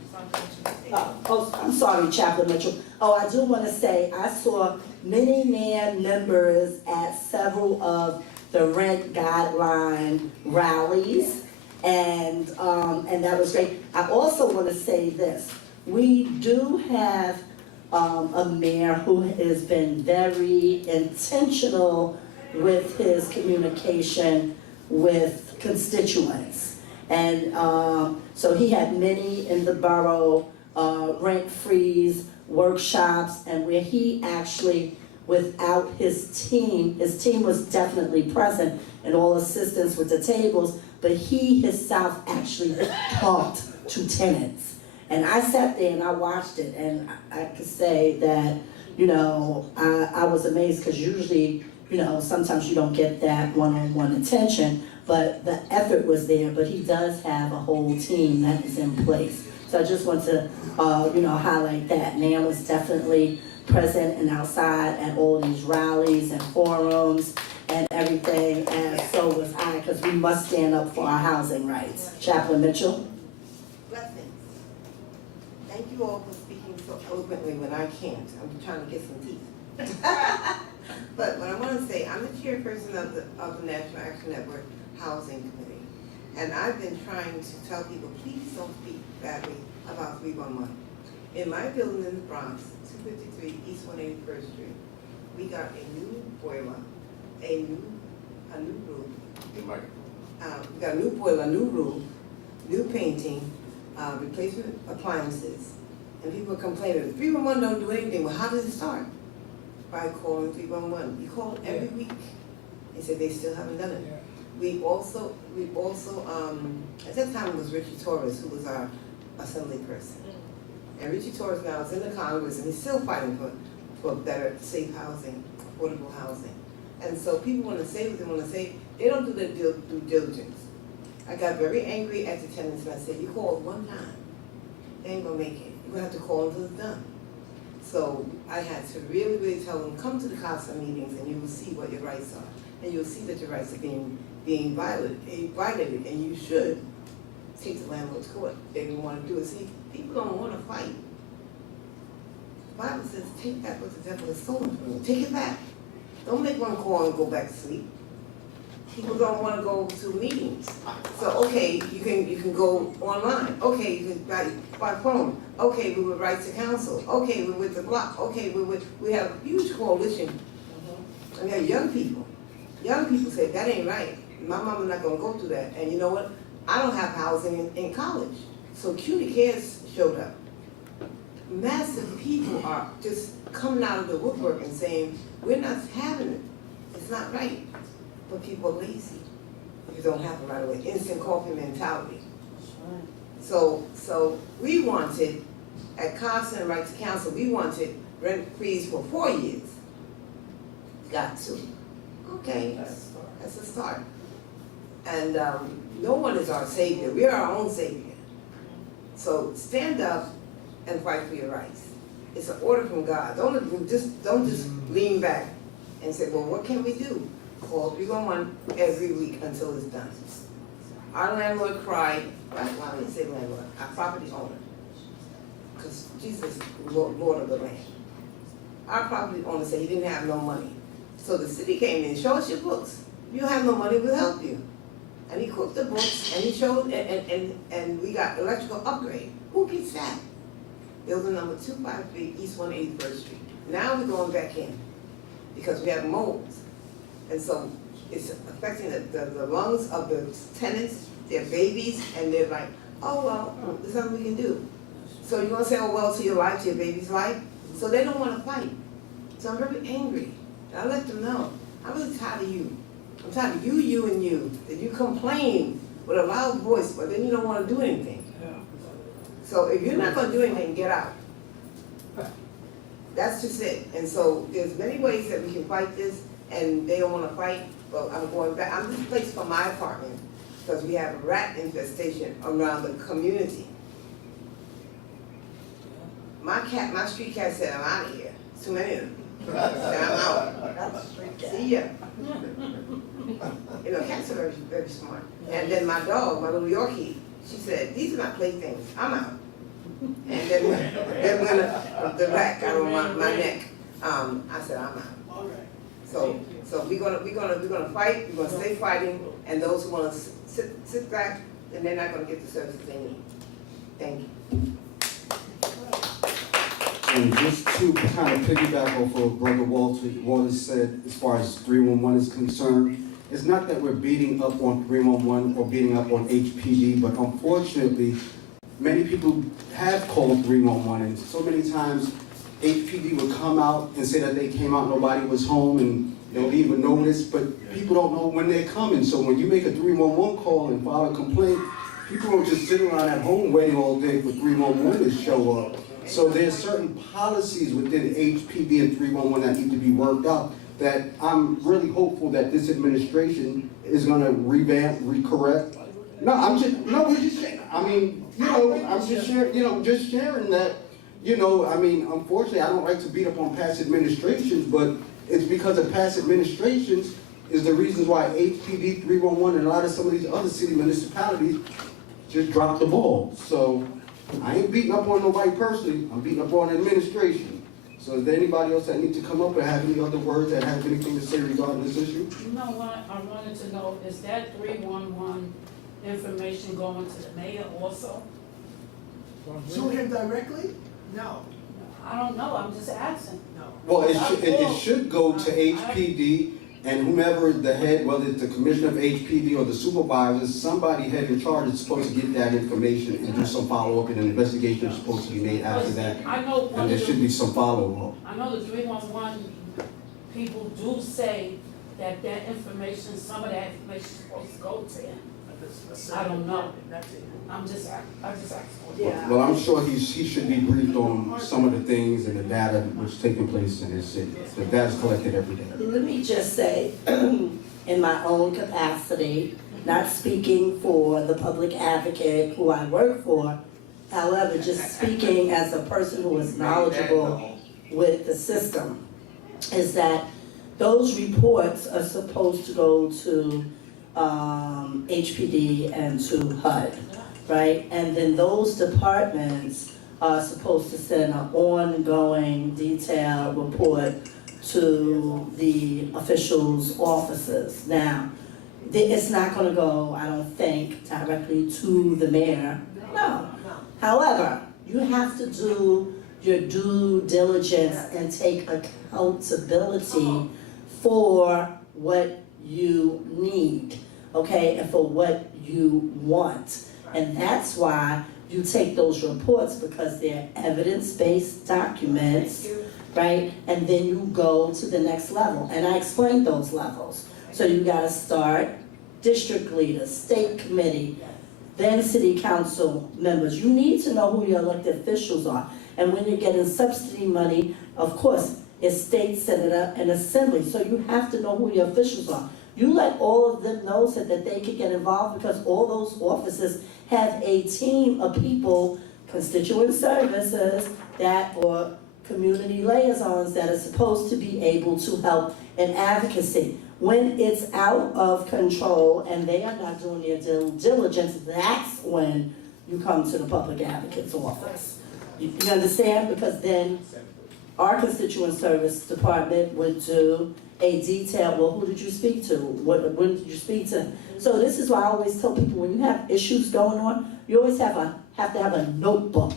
I'm sorry, Chaplain Mitchell. I do want to say I saw many NAN members at several of the rent guideline rallies, and that was great. I also want to say this: we do have a mayor who has been very intentional with his communication with constituents. And so he had many in the borough, rent freeze, workshops, and where he actually, without his team was definitely present and all assistance with the tables, but he himself actually talked to tenants. And I sat there and I watched it, and I could say that, you know, I was amazed, because usually, you know, sometimes you don't get that one-on-one attention, but the effort was there. But he does have a whole team that is in place. So I just want to, you know, highlight that. NAN was definitely present and outside at all these rallies and forums and everything, and so was I, because we must stand up for our housing rights. Chaplain Mitchell? Blessings. Thank you all for speaking so eloquently when I can't. I'm trying to get some teeth. But what I want to say, I'm the chairperson of the National Action Network Housing Committee. And I've been trying to tell people, please don't speak badly about 311. In my building in the Bronx, 253 East 181st Street, we got a new boiler, a new roof. We got a new boiler, a new roof, new painting, replacement appliances, and people are complaining, 311 don't do anything. Well, how does it start? By calling 311. You call every week. They said they still haven't done it. We also, at that time it was Richie Torres who was our assembly person. And Richie Torres now is in the Congress and he's still fighting for better, safe housing, affordable housing. And so people want to say what they want to say. They don't do their due diligence. I got very angry at the tenants and I said, you called one time, they ain't gonna make it. You're gonna have to call until it's done. So I had to really, really tell them, come to the CASA meetings and you will see what your rights are. And you'll see that your rights are being violated, and you should take the landlord to court. They don't want to do it. See, people don't want to fight. The Bible says, take back what the devil has stolen from you. Take it back. Don't make one call and go back to sleep. People don't want to go to meetings. So, okay, you can go online. Okay, you can by phone. Okay, we would write to council. Okay, we're with the block. Okay, we have a huge coalition. And we have young people. Young people say, that ain't right. My mama's not gonna go through that. And you know what? I don't have housing in college. So CUNY Cares showed up. Massive people are just coming out of the woodwork and saying, we're not having it. It's not right. But people are lazy. You don't have it right away. Instant coffee mentality. So we wanted, at CASA and Right to Council, we wanted rent freeze for 4 years. Got to. Okay, that's a start. And no one is our savior. We are our own savior. So stand up and fight for your rights. It's an order from God. Don't just lean back and say, well, what can we do? Call 311 every week until it's done. Our landlord cried. Why did he say landlord? Our property owner. Because Jesus is Lord of the land. Our property owner said he didn't have no money. So the city came in, show us your books. If you don't have no money, we'll help you. And he cooked the books, and he showed, and we got electrical upgrade. Who gets that? Building number 253 East 181st Street. Now we're going back in, because we have molds. And so it's affecting the lungs of the tenants, their babies, and they're like, oh, well, there's nothing we can do. So you're gonna say, oh, well, to your life, to your baby's life? So they don't wanna fight. So I'm very angry. I let them know, I'm really tired of you. I'm tired of you, and you. That you complain with a loud voice, but then you don't want to do anything. So if you're not going to do anything, get out. That's just it. And so there's many ways that we can fight this, and they don't want to fight, but I'm going back. I'm displaced from my apartment because we have a rat infestation around the community. My street cat said, I'm out of here. It's too many of them. And I'm out. See ya. You know, cats are very, very smart. And then my dog, my little Yorkie, she said, these are my playthings. I'm out. And then when the rat got on my neck, I said, I'm out. So we're gonna fight. We're gonna stay fighting. And those who want to sit back, then they're not gonna get the services they need. Thank you. And just to kind of piggyback off of Brother Walter said, as far as 311 is concerned, it's not that we're beating up on 311 or beating up on HPD, but unfortunately, many people have called 311, and so many times HPD would come out and say that they came out, nobody was home, and they'll leave a notice, but people don't know when they're coming. So when you make a 311 call and file a complaint, people don't just sit around at home waiting all day for 311 to show up. So there's certain policies within HPD and 311 that need to be worked out that I'm really hopeful that this administration is gonna revamp, recorrect. We're just sharing. I mean, I'm just sharing, just sharing that, unfortunately, I don't like to beat up on past administrations, but it's because of past administrations is the reasons why HPD, 311, and a lot of some of these other city municipalities just dropped the ball. So I ain't beating up on nobody personally, I'm beating up on the administration. So is there anybody else that needs to come up or have any other words that have anything to say regarding this issue? You know what, I wanted to know, is that 311 information going to the mayor also? To him directly? No. I don't know, I'm just asking. Well, it should go to HPD and whomever is the head, whether it's the commissioner of HPD or the supervisor, somebody head in charge is supposed to get that information and do some follow-up, and an investigation is supposed to be made after that. I know one And there of should the, be some follow-up. I know the 311 people do say that information, some of that information is supposed to go to him. I don't know. I just asked. Yeah. Well, I'm sure he should be briefed on some of the things and the data which is taking place in his city. The data's collected every day. Let me just say, in my own capacity, not speaking for the public advocate who I work for, however, just speaking as a person who is knowledgeable with the system, is that those reports are supposed to go to HPD and to HUD, right? And then those departments are supposed to send an ongoing detailed report to the officials' offices. Now, it's not gonna go, I don't think, directly to the mayor, no. However, you have to do your due diligence and take accountability for what you need, okay, and for what you want. And that's why you take those reports, because they're evidence-based documents, right? And then you go to the next level, and I explained those levels. So you gotta start district leaders, state committee, then city council members. You need to know who your elected officials are. And when you're getting subsidy money, of course, it's state, senator, and assembly. So you have to know who your officials are. You let all of them know so that they can get involved, because all those offices have a team of people, constituent services, or community liaisons that are supposed to be able to help in advocacy. When it's out of control and they are not doing their due diligence, that's when you come to the public advocate's office. You understand? Because then our constituent service department would do a detail, well, who did you speak to? When did you speak to? So this is why I always tell people, when you have issues going on, you always have to have a notebook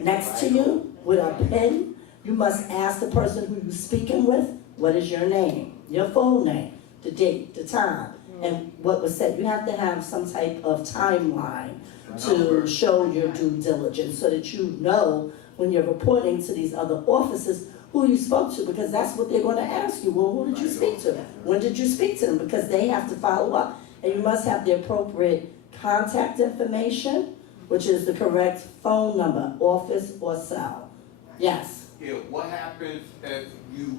next to you with a pen. You must ask the person who you're speaking with, what is your name, your full name, the date, the time, and what was said. You have to have some type of timeline to show your due diligence, so that you know when you're reporting to these other offices who you spoke to, because that's what they're gonna ask you. Well, who did you speak to? When did you speak to them? Because they have to follow up. And you must have the appropriate contact information, which is the correct phone number, office or cell. Yes. Yeah, what happens if you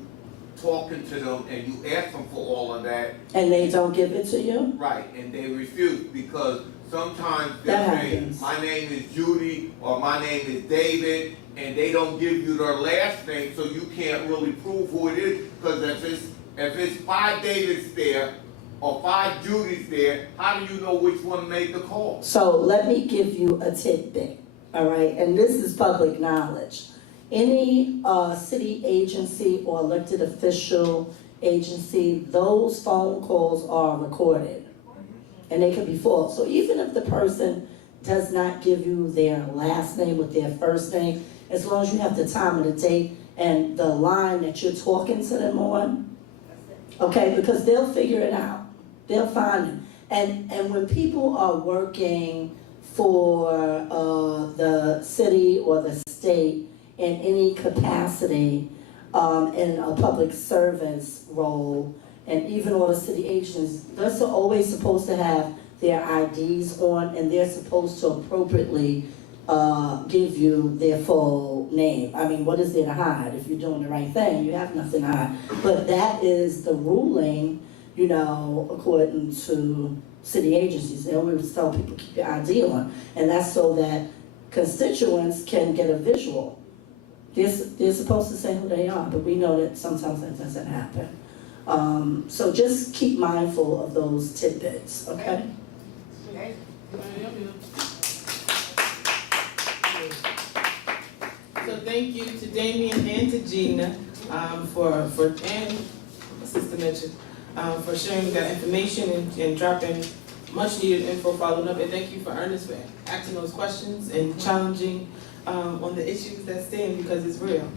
talking to them and you ask them for all of that? And they don't give it to you? Right, and they refuse, because sometimes they That say, happens. my name is Judy, or my name is David, and they don't give you their last name, so you can't really prove who it is, because if it's 5 Davids there, or 5 Judys there, how do you know which one made the call? So let me give you a tidbit, all right? And this is public knowledge. Any city agency or elected official agency, those phone calls are recorded. And they can be false. So even if the person does not give you their last name with their first name, as long as you have the time and the date and the line that you're talking to them on, okay, because they'll figure it out. They'll find it. And when people are working for the city or the state in any capacity, in a public service role, and even all the city agents, they're always supposed to have their IDs on, and they're supposed to appropriately give you their full name. I mean, what is there to hide? If you're doing the right thing, you have nothing to hide. But that is the ruling, you know, according to city agencies. They always tell people keep your ID on, and that's so that constituents can get a visual. They're supposed to say who they are, but we know that sometimes that doesn't happen. So just keep mindful of those tidbits, okay? Okay. So thank you to Damien and to Gina and Sister Mitchell for sharing that information and dropping much needed info following up. And thank you for Ernest for asking those questions and challenging on the issues that stand, because it's real.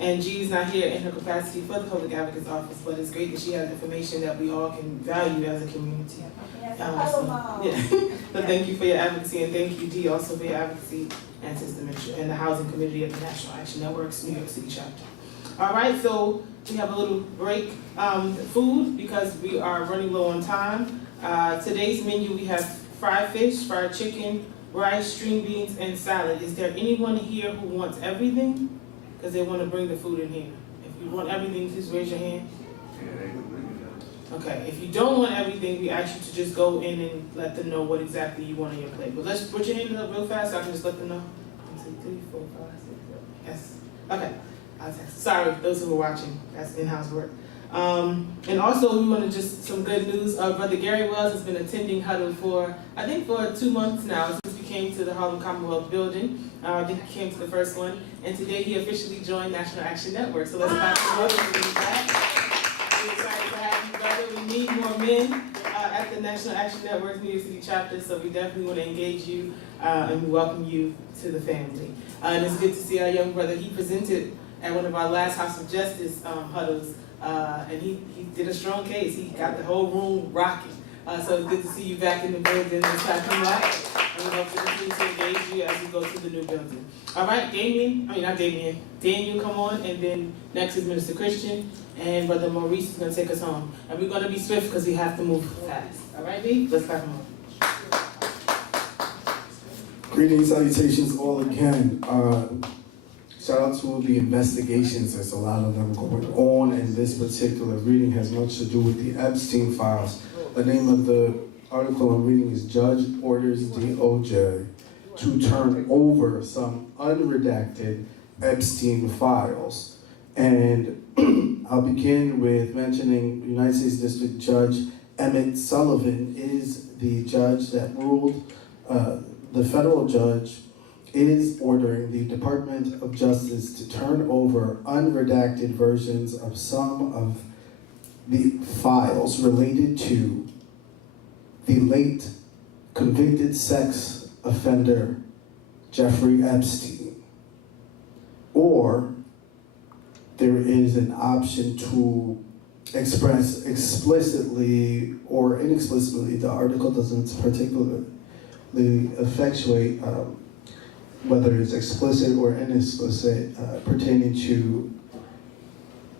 And G's not here in her capacity for the Public Advocate's Office, but it's great that she has information that we all can value as a community. So thank you for your advocacy, and thank you, Dee, also for your advocacy, and Sister Mitchell, and the Housing Committee of the National Action Network's New York City chapter. All right, so we have a little break, food, because we are running low on time. Today's menu, we have fried fish, fried chicken, rice, string beans, and salad. Is there anyone here who wants everything? Because they want to bring the food in here. If you want everything, please raise your hand. Okay, if you don't want everything, we ask you to just go in and let them know what exactly you want on your plate. But let's put your hand up real fast so I can just let them know. 1, 2, 3, 4, 5, 6, 7. Yes. Okay. I'll text. Sorry, those who are watching. That's in-house work. And also, we want to just some good news. Brother Gary Wells has been attending Huddle for 2 months now since we came to the Harlem Commonwealth Building. I think he came to the first one, and today he officially joined National Action Network. So let's clap for him. We're excited to have you, brother. We need more men at the National Action Network's New York City chapter, so we definitely want to engage you and we welcome you to the family. And it's good to see our young brother. He presented at one of our last House of Justice huddles, and he did a strong case. He got the whole room rocking. So it's good to see you back in the building this parking lot. And we hope to continue to engage you as we go to the new building. All right, Daniel, come on, and then next is Minister Christian, and Brother Maurice is going to take us home. And we're going to be swift because we have to move fast. All right, B? Let's clap him up. Greetings, salutations all again. Shout out to the investigations. There's a lot of them going on, and this particular reading has much to do with the Epstein files. The name of the article I'm reading is Judge Orders DOJ to Turn Over Some Unredacted Epstein Files. And I'll begin with mentioning United States District Judge Emmett Sullivan is the judge that ruled. The federal judge is ordering the Department of Justice to turn over unredacted versions of some of the files related to the late convicted sex offender Jeffrey Epstein. Or there is an option to express explicitly or inexplicitly. The article doesn't particularly effectuate whether it's explicit or inexplicit, pertaining to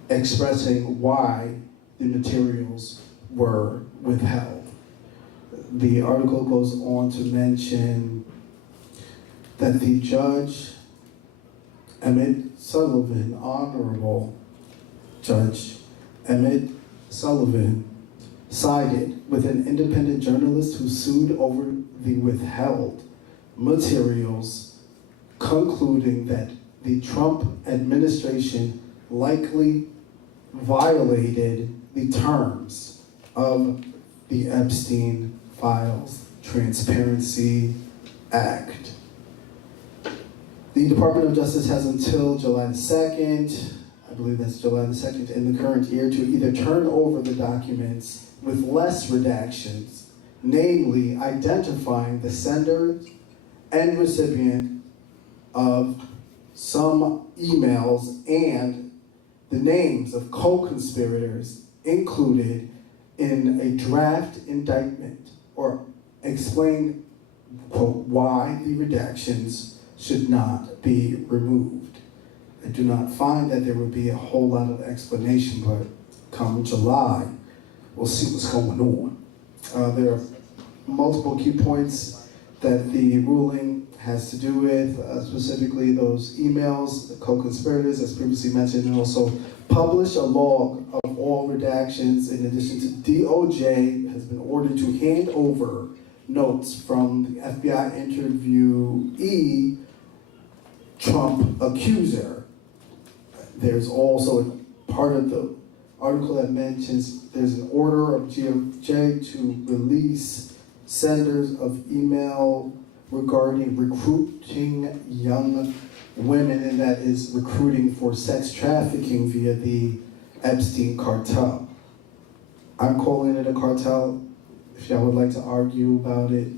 expressing why the materials were withheld. The article goes on to mention that the judge, Emmett Sullivan, Honorable Judge Emmett Sullivan, sided with an independent journalist who sued over the withheld materials, concluding that the Trump administration likely violated the terms of the Epstein Files Transparency Act. The Department of Justice has until July the 2nd, I believe that's July the 2nd in the current year, to either turn over the documents with less redactions, namely identifying the sender and recipient of some emails and the names of co-conspirators included in a draft indictment or explain, quote, why the redactions should not be removed. I do not find that there would be a whole lot of explanation, but come July, we'll see what's going on. There are multiple key points that the ruling has to do with, specifically those emails, the co-conspirators, as previously mentioned, and also publish a log of all redactions. In addition to DOJ has been ordered to hand over notes from the FBI interviewee, Trump accuser. There's also a part of the article that mentions there's an order of DOJ to release senders of email regarding recruiting young women, and that is recruiting for sex trafficking via the Epstein cartel. I'm calling it a cartel. If y'all would like to argue about it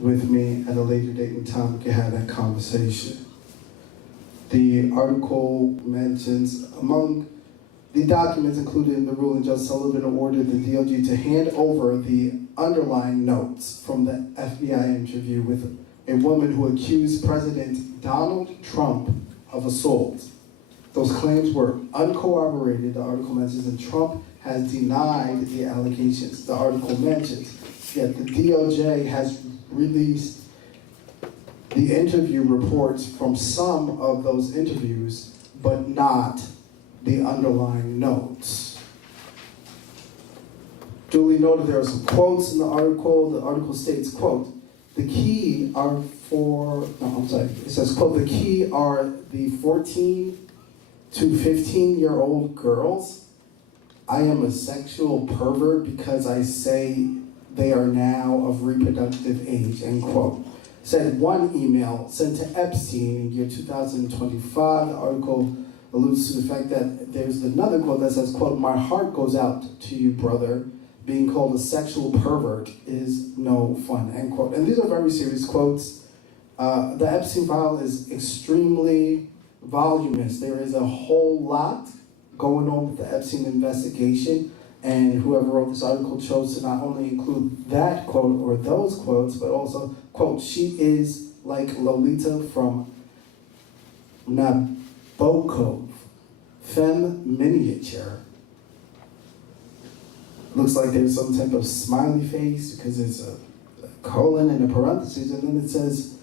with me at a later date and time, we can have that conversation. The article mentions, among the documents included in the ruling, Judge Sullivan ordered the DOJ to hand over the underlying notes from the FBI interview with a woman who accused President Donald Trump of assault. Those claims were uncorroborated, the article mentions, and Trump has denied the allegations the article mentions. Yet the DOJ has released the interview reports from some of those interviews, but not the underlying notes. Duly noted, there are some quotes in the article. The article states, quote, it says, quote, the key are the 14 to 15-year-old girls. I am a sexual pervert because I say they are now of reproductive age, end quote. Said one email sent to Epstein in year 2025. The article alludes to the fact that there's another quote that says, quote, my heart goes out to you, brother. Being called a sexual pervert is no fun, end quote. And these are very serious quotes. The Epstein file is extremely voluminous. There is a whole lot going on with the Epstein investigation, and whoever wrote this article chose to not only include that quote or those quotes, but also, quote, she is like Lolita from Nabokov, femme miniature. Looks like there's some type of smiley face because it's a colon and a parentheses, and then it says,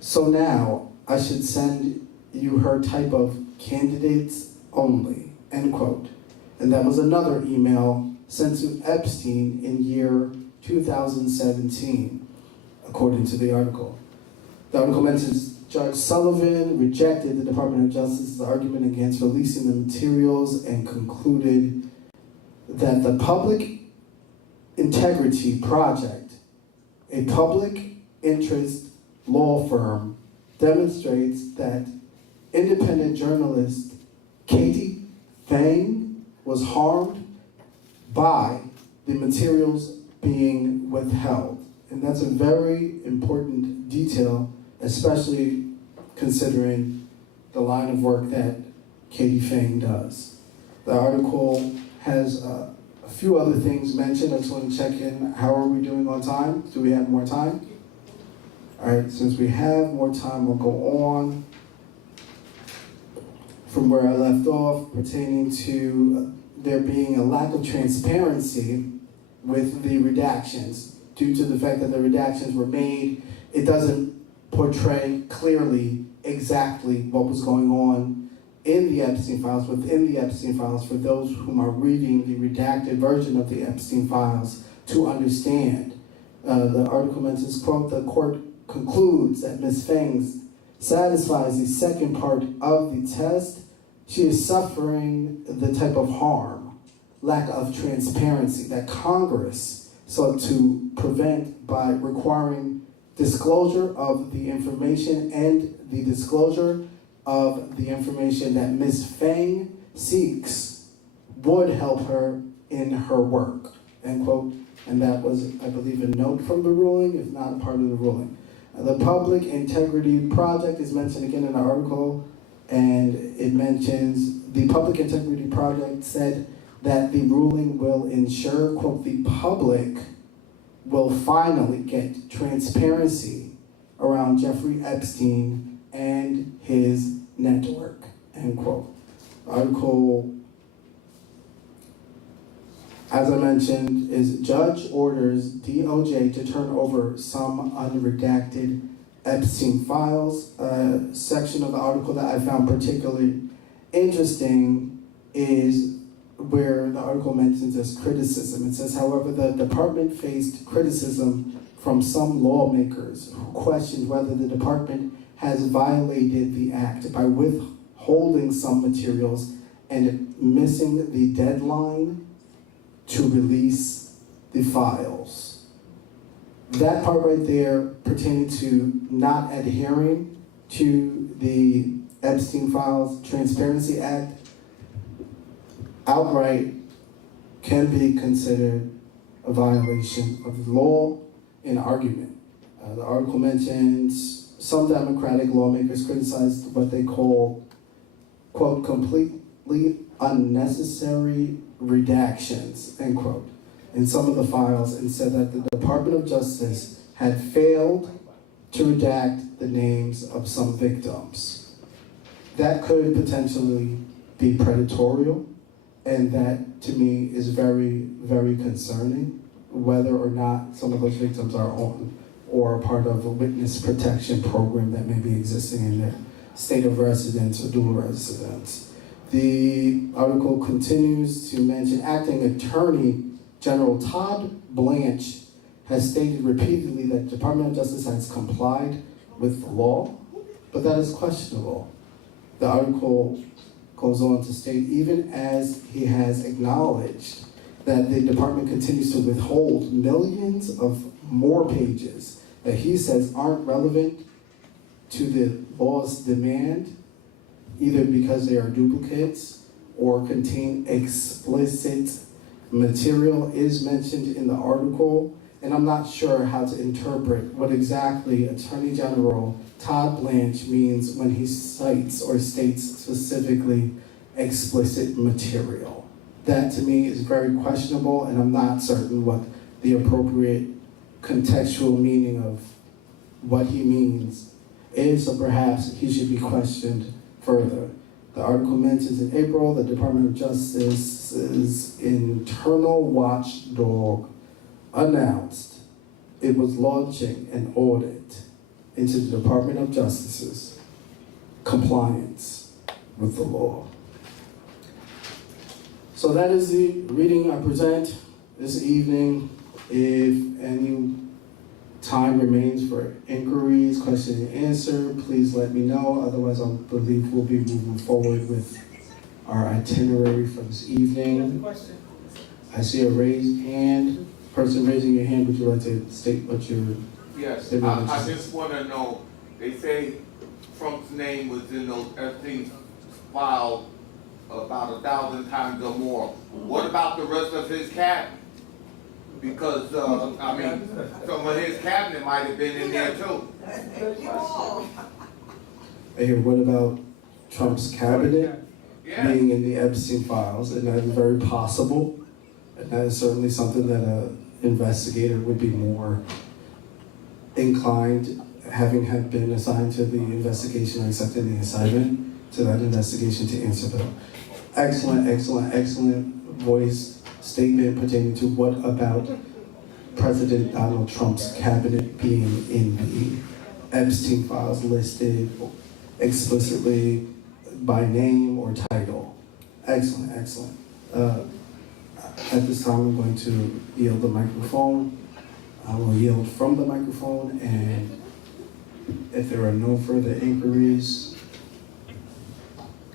so now I should send you her type of candidates only, end quote. And that was another email sent to Epstein in year 2017, according to the article. The article mentions Judge Sullivan rejected the Department of Justice's argument against releasing the materials and concluded that the Public Integrity Project, a public interest law firm, demonstrates that independent journalist Katie Fang was harmed by the materials being withheld. And that's a very important detail, especially considering the line of work that Katie Fang does. The article has a few other things mentioned. I just want to check in. How are we doing on time? Do we have more time? All right, since we have more time, we'll go on from where I left off, pertaining to there being a lack of transparency with the redactions. Due to the fact that the redactions were made, it doesn't portray clearly exactly what was going on in the Epstein files, within the Epstein files, for those whom are reading the redacted version of the Epstein files to understand. The article mentions, quote, the court concludes that Ms. Fang satisfies the second part of the test. She is suffering the type of harm, lack of transparency that Congress sought to prevent by requiring disclosure of the information and the disclosure of the information that Ms. Fang seeks would help her in her work, end quote. And that was, I believe, a note from the ruling, if not a part of the ruling. The Public Integrity Project is mentioned again in the article, and it mentions the Public Integrity Project said that the ruling will ensure, quote, the public will finally get transparency around Jeffrey Epstein and his network, end quote. Article, as I mentioned, is judge orders DOJ to turn over some unredacted Epstein files. A section of the article that I found particularly interesting is where the article mentions as criticism. It says, however, the department faced criticism from some lawmakers who questioned whether the department has violated the act by withholding some materials and missing the deadline to release the files. That part right there pertaining to not adhering to the Epstein Files Transparency Act outright can be considered a violation of the law in argument. The article mentions some Democratic lawmakers criticized what they call, quote, completely unnecessary redactions, end quote, in some of the files, and said that the Department of Justice had failed to redact the names of some victims. That could potentially be predatory, and that to me is very, very concerning, whether or not some of those victims are on or a part of a witness protection program that may be existing in their state of residence or dual residence. The article continues to mention Acting Attorney General Todd Blanche has stated repeatedly that the Department of Justice has complied with the law, but that is questionable. The article goes on to state, even as he has acknowledged that the department continues to withhold millions of more pages that he says aren't relevant to the law's demand, either because they are duplicates or contain explicit material is mentioned in the article, and I'm not sure how to interpret what exactly Attorney General Todd Blanche means when he cites or states specifically explicit material. That to me is very questionable, and I'm not certain what the appropriate contextual meaning of what he means is, so perhaps he should be questioned further. The article mentions in April, the Department of Justice's internal watchdog announced it was launching an audit into the Department of Justice's compliance with the law. So that is the reading I present this evening. If any time remains for inquiries, question and answer, please let me know. Otherwise, I believe we'll be moving forward with our itinerary for this evening. I see a raised hand. Person raising your hand, would you like to state what your Yes, statement I is? just wanna know, they say Trump's name was in those Epstein files about 1,000 times or more. What about the rest of his cabinet? Because, I mean, some of his cabinet might have been in there too. I hear, what about Trump's cabinet Yeah, being in the Epstein files? And that is very possible. And that is certainly something that an investigator would be more inclined, having had been assigned to the investigation or accepted the assignment to that investigation, to answer them. Excellent, excellent, excellent voice statement pertaining to what about President Donald Trump's cabinet being in the Epstein files, listed explicitly by name or title. Excellent, excellent. At this time, I'm going to yield the microphone. I will yield from the microphone, and if there are no further inquiries,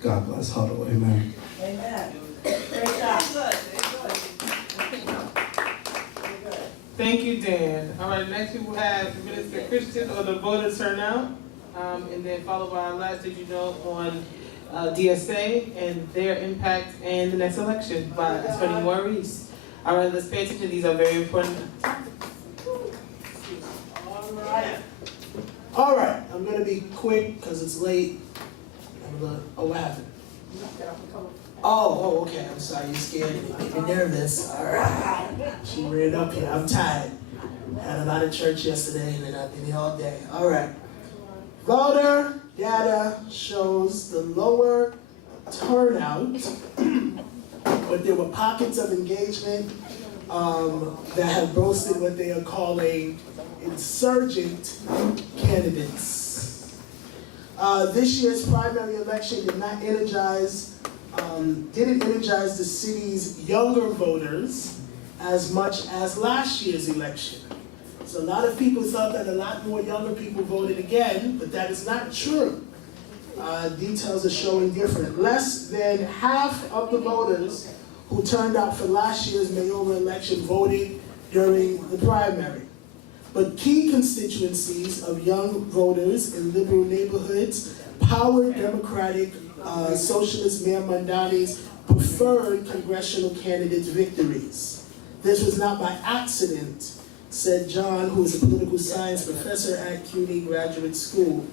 God bless Huddle. Amen. Amen. Great job. Thank you, Dan. All right, next we will have Minister Christian or the voter turnout, and then followed by our last Did You Know on DSA and their impact and the next election by Attorney Maurice. All right, let's pay attention. These are very important topics. All right, I'm gonna be quick because it's late. Oh, what happened? Oh, okay, I'm sorry, you scared me, made me nervous. All right, she ran up here, I'm tired. Had a lot of church yesterday and then I've been here all day. All right. Voter data shows the lower turnout, but there were pockets of engagement that have boasted what they are calling insurgent candidates. This year's primary election didn't energize the city's younger voters as much as last year's election. So a lot of people thought that a lot more younger people voted again, but that is not true. Details are showing different. Less than half of the voters who turned out for last year's mayoral election voted during the primary. But key constituencies of young voters in liberal neighborhoods, powered Democratic Socialist Mayor Mondani's preferred congressional candidates' victories. This was not by accident, said John, who is a political science professor at CUNY Graduate School.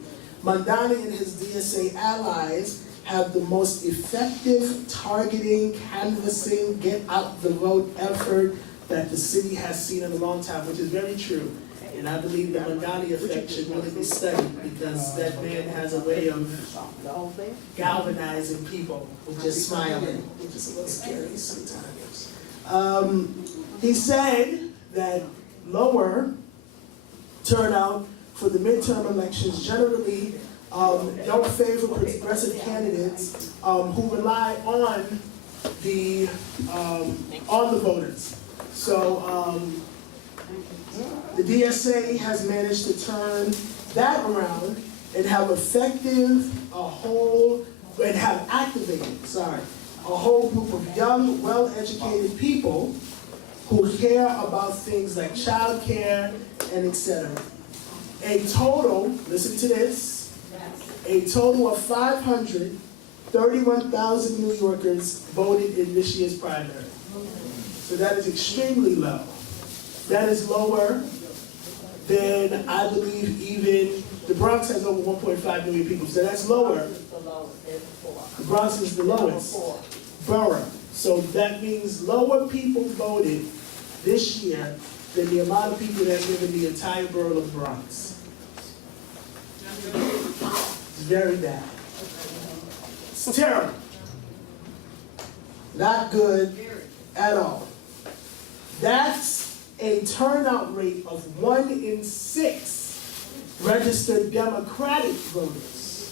Mondani and his DSA allies have the most effective targeting, canvassing, get out the vote effort that the city has seen in a long time, which is very true. And I believe the Mondani effect should really be studied because that man has a way of galvanizing people with just smiling, which is a little scary sometimes. He said that lower turnout for the midterm elections generally don't favor progressive candidates who rely on the voters. So the DSA has managed to turn that around and have activated a whole group of young, well-educated people who care about things like child care and etc. A total, listen to this, a total of 531,000 New Yorkers voted in this year's primary. So that is extremely low. That is lower than, I believe, even the Bronx has over 1.5 million people. So that's lower. The Bronx is the lowest borough. So that means lower people voted this year than the amount of people that live in the entire borough of the Bronx. It's very bad. It's terrible. Not good at all. That's a turnout rate of 1 in 6 registered Democratic voters,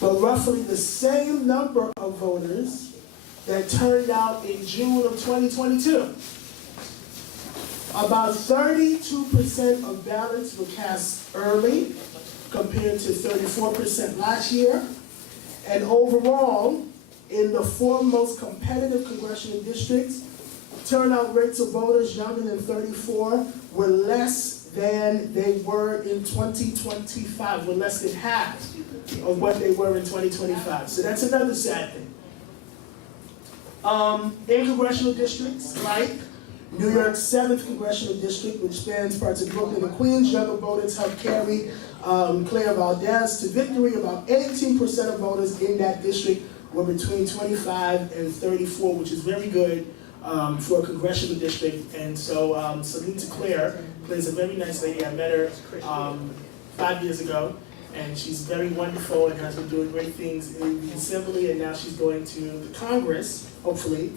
but roughly the same number of voters that turned out in June of 2022. About 32% of ballots were cast early, compared to 34% last year. And overall, in the 4 most competitive congressional districts, turnout rates of voters younger than 34 were less than they were in 2025, were less than half of what they were in 2025. So that's another sad thing. In congressional districts like New York's 7th congressional district, which spans parts of Brooklyn and Queens, younger voters helped carry Claire Valdez to victory. About 18% of voters in that district were between 25 and 34, which is very good for a congressional district. And so salute to Claire. Claire's a very nice lady. I met her 5 years ago, and she's very wonderful and has been doing great things in the Assembly, and now she's going to the Congress, hopefully.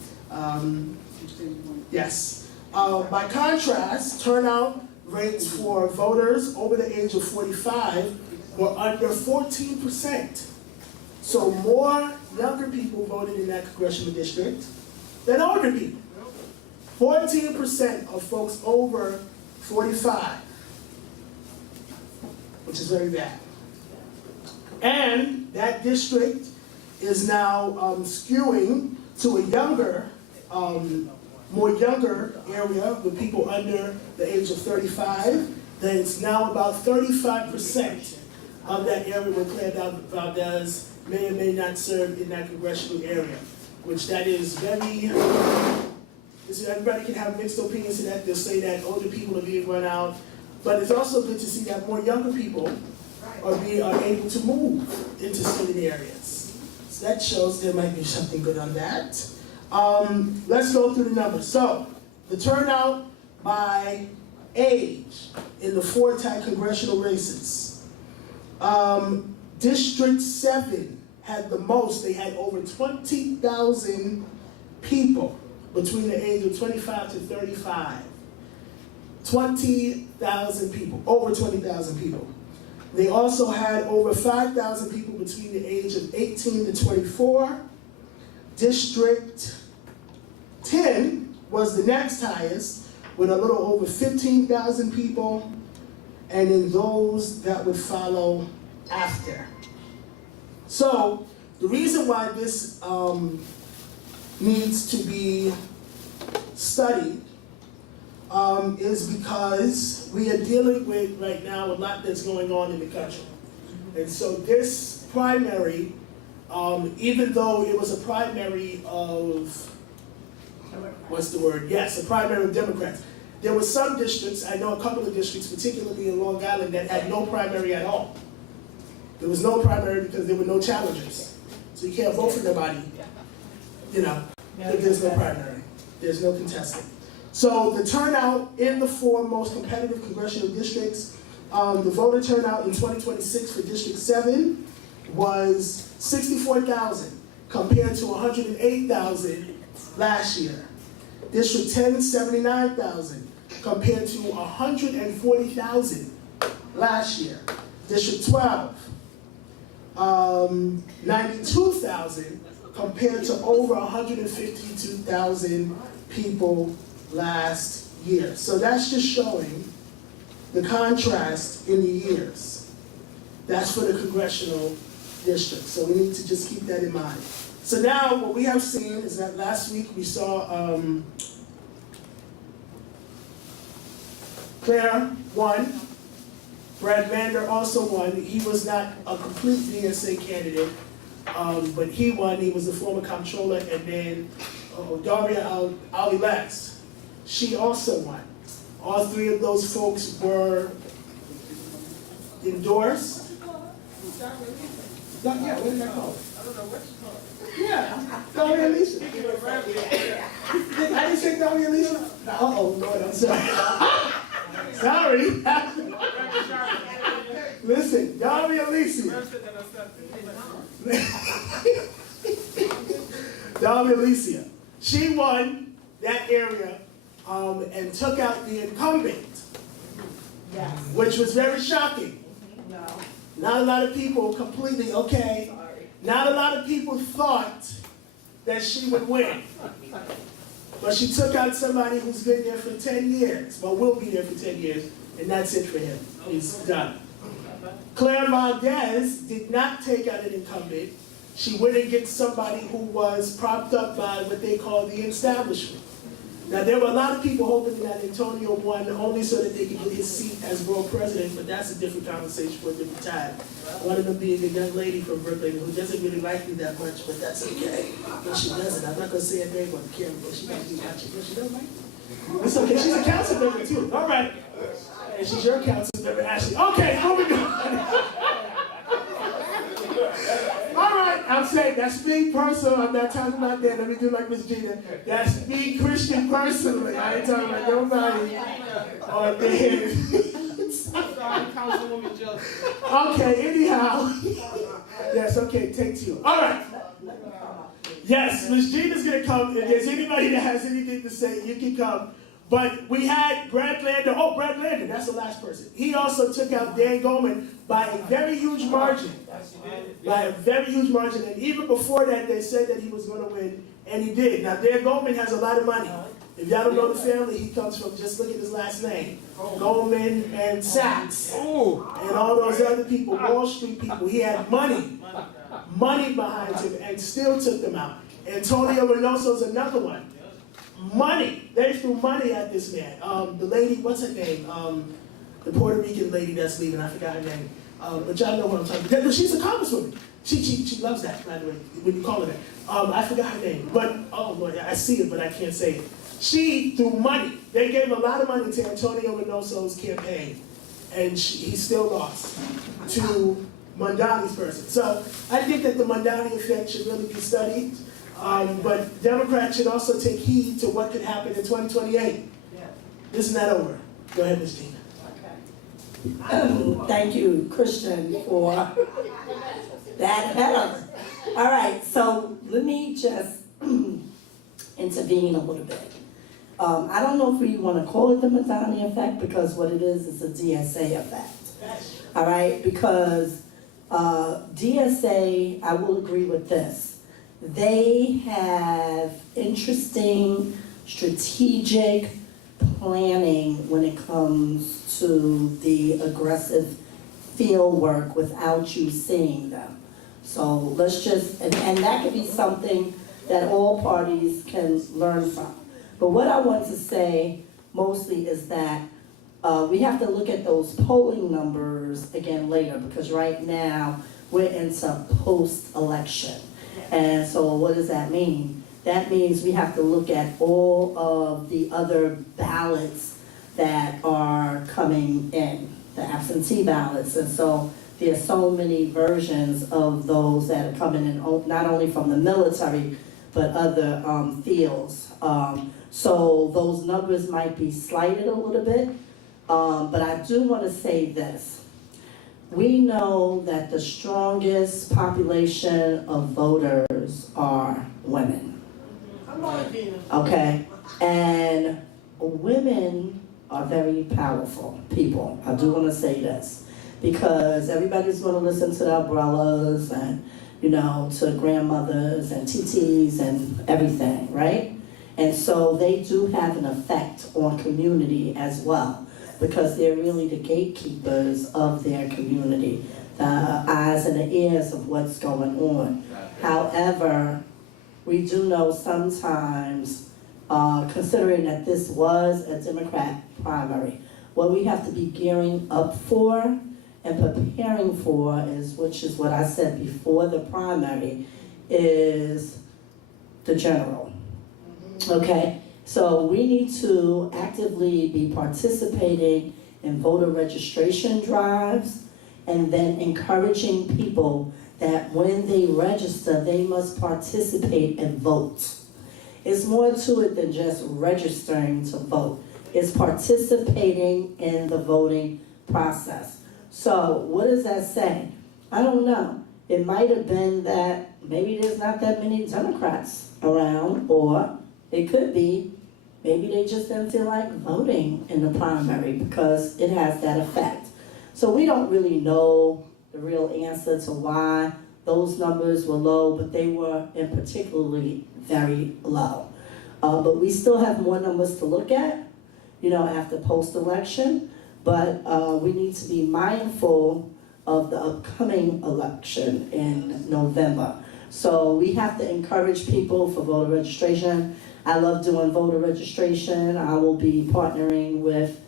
Yes. By contrast, turnout rates for voters over the age of 45 were under 14%. So more younger people voted in that congressional district than older people. 14% of folks over 45, which is very bad. And that district is now skewing to a younger, more younger area with people under the age of 35. Then it's now about 35% of that area where Claire Valdez may or may not serve in that congressional area, which that is very, everybody can have mixed opinions to that. They'll say that older people are being run out, but it's also good to see that more younger people are able to move into certain areas. It's So that shows there might be something good on that. Let's go through the numbers. So, the turnout by age in the 4 tie congressional races. District 7 had the most. They had over 20,000 people between the age of 25 to 35. 20,000 people, over 20,000 people. They also had over 5,000 people between the age of 18 to 24. District 10 was the next highest, with a little over 15,000 people, and then those that would follow after. So, the reason why this needs to be studied is because we are dealing with, right now, a lot that's going on in the country. And so this primary, even though it was a primary of, what's the word? Yes, a primary of Democrats. There were some districts, I know a couple of districts, particularly in Long Island, that had no primary at all. There was no primary because there were no challengers. So you can't vote for nobody, you know, if there's no primary. There's no contesting. So the turnout in the 4 most competitive congressional districts, the voter turnout in 2026 for District 7 was 64,000 compared to 108,000 last year. District 10, 79,000 compared to 140,000 last year. District 12, 92,000 compared to over 152,000 people last year. So that's just showing the contrast in the years. That's for the congressional district. So we need to just keep that in mind. So now what we have seen is that last week we saw Claire won. Brad Lander also won. He was not a complete DSA candidate, but he won. He was the former comptroller. And then Daria Alilex, she also won. All 3 of those folks were endorsed. Yeah, what did I call it? I don't know what you call it. Yeah, Daria Alicia. I didn't say Daria Alicia? Uh-oh, Lord, I'm sorry. Sorry. Listen, Daria Alicia. Daria Alicia. She won that area and took out the incumbent, Yes. which was very shocking. No. Not a lot of people completely, okay. Not a lot of people thought that she would win. But she took out somebody who's been there for 10 years, well, will be there for 10 years, and that's it for him. He's done. Claire Valdez did not take out an incumbent. She went against somebody who was propped up by what they call the establishment. Now, there were a lot of people hoping that Antonio won only so that they could get his seat as world president, but that's a different conversation for a different time. One of them being a young lady from Brooklyn who doesn't really like me that much, but that's okay. No, she doesn't. I'm not going to say her name on the camera, but she might be watching. No, she doesn't like me. It's okay. She's a council member, too. All right. And she's your council member, Ashley. Okay, moving on. All right, I'm saying that's me personal. I'm not talking about that. Let me do like Miss Gina. That's me Christian personally. I ain't talking about nobody on there. Okay, anyhow. Yes, okay, take 2. All right. Yes, Miss Gina's going to come. If there's anybody that has anything to say, you can come. But we had Brad Lander. Oh, Brad Lander, that's the last person. He also took out Dan Goldman by a very huge margin. By a very huge margin. And even before that, they said that he was going to win, and he did. Now, Dan Goldman has a lot of money. If y'all don't know the family, he comes from, just look at his last name, Goldman and Sachs, and all those other people, Wall Street people. He had money behind him, and still took them out. Antonio Reynoso's another one. Money. They threw money at this man. The lady, what's her name? The Puerto Rican lady that's leaving. I forgot her name. But y'all know what I'm talking about. She's a congresswoman. She loves that, by the way, when you call her that. I forgot her name. But, oh Lord, I see it, but I can't say it. She threw money. They gave a lot of money to Antonio Reynoso's campaign. And he still lost to Mondani's person. So I think that the Mondani effect should really be studied. But Democrats should also take heed to what could happen in 2028. Isn't that over? Go ahead, Ms. Tina. Thank you, Christian, for that header. All right, so let me just intervene a little bit. I don't know if we want to call it the Madani effect, because what it is a DSA effect. All right, because DSA, I will agree with this. They have interesting strategic planning when it comes to the aggressive field work without you seeing them. So let's just, and that could be something that all parties can learn from. But what I want to say mostly is that we have to look at those polling numbers again later, because right now we're into post-election. And so what does that mean? That means we have to look at all of the other ballots that are coming in, the absentee ballots. And so there's so many versions of those that are coming in, not only from the military, but other fields. So those numbers might be slighted a little bit, but I do want to say this. We know that the strongest population of voters are women. Okay, and women are very powerful people. I do want to say this, because everybody's going to listen to the umbrellas and, to grandmothers and TTs and everything, right? And so they do have an effect on community as well, because they're really the gatekeepers of their community, the eyes and the ears of what's going on. However, we do know sometimes, considering that this was a Democrat primary, what we have to be gearing up for and preparing for is, which is what I said before the primary, is the general. Okay? So we need to actively be participating in voter registration drives, and then encouraging people that when they register, they must participate and vote. It's more to it than just registering to vote. It's participating in the voting process. So what does that say? I don't know. It might have been that maybe there's not that many Democrats around, or it could be maybe they just didn't feel like voting in the primary, because it has that effect. So we don't really know the real answer to why those numbers were low, but they were in particularly very low. But we still have more numbers to look at, after post-election, but we need to be mindful of the upcoming election in November. So we have to encourage people for voter registration. I love doing voter registration. I will be partnering with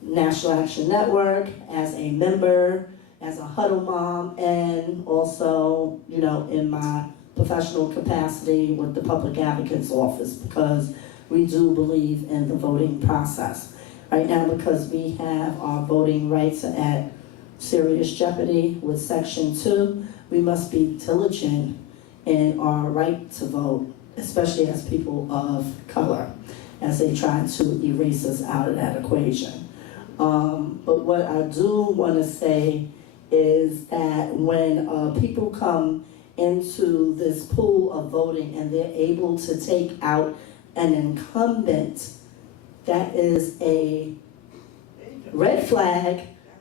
National Action Network as a member, as a Huddle mom, and also, in my professional capacity with the Public Advocate's Office, because we do believe in the voting process. Right now, because we have our voting rights at serious jeopardy with Section 2, we must be diligent in our right to vote, especially as people of color, as they try to erase us out of that equation. But what I do want to say is that when people come into this pool of voting and they're able to take out an incumbent, that is a red flag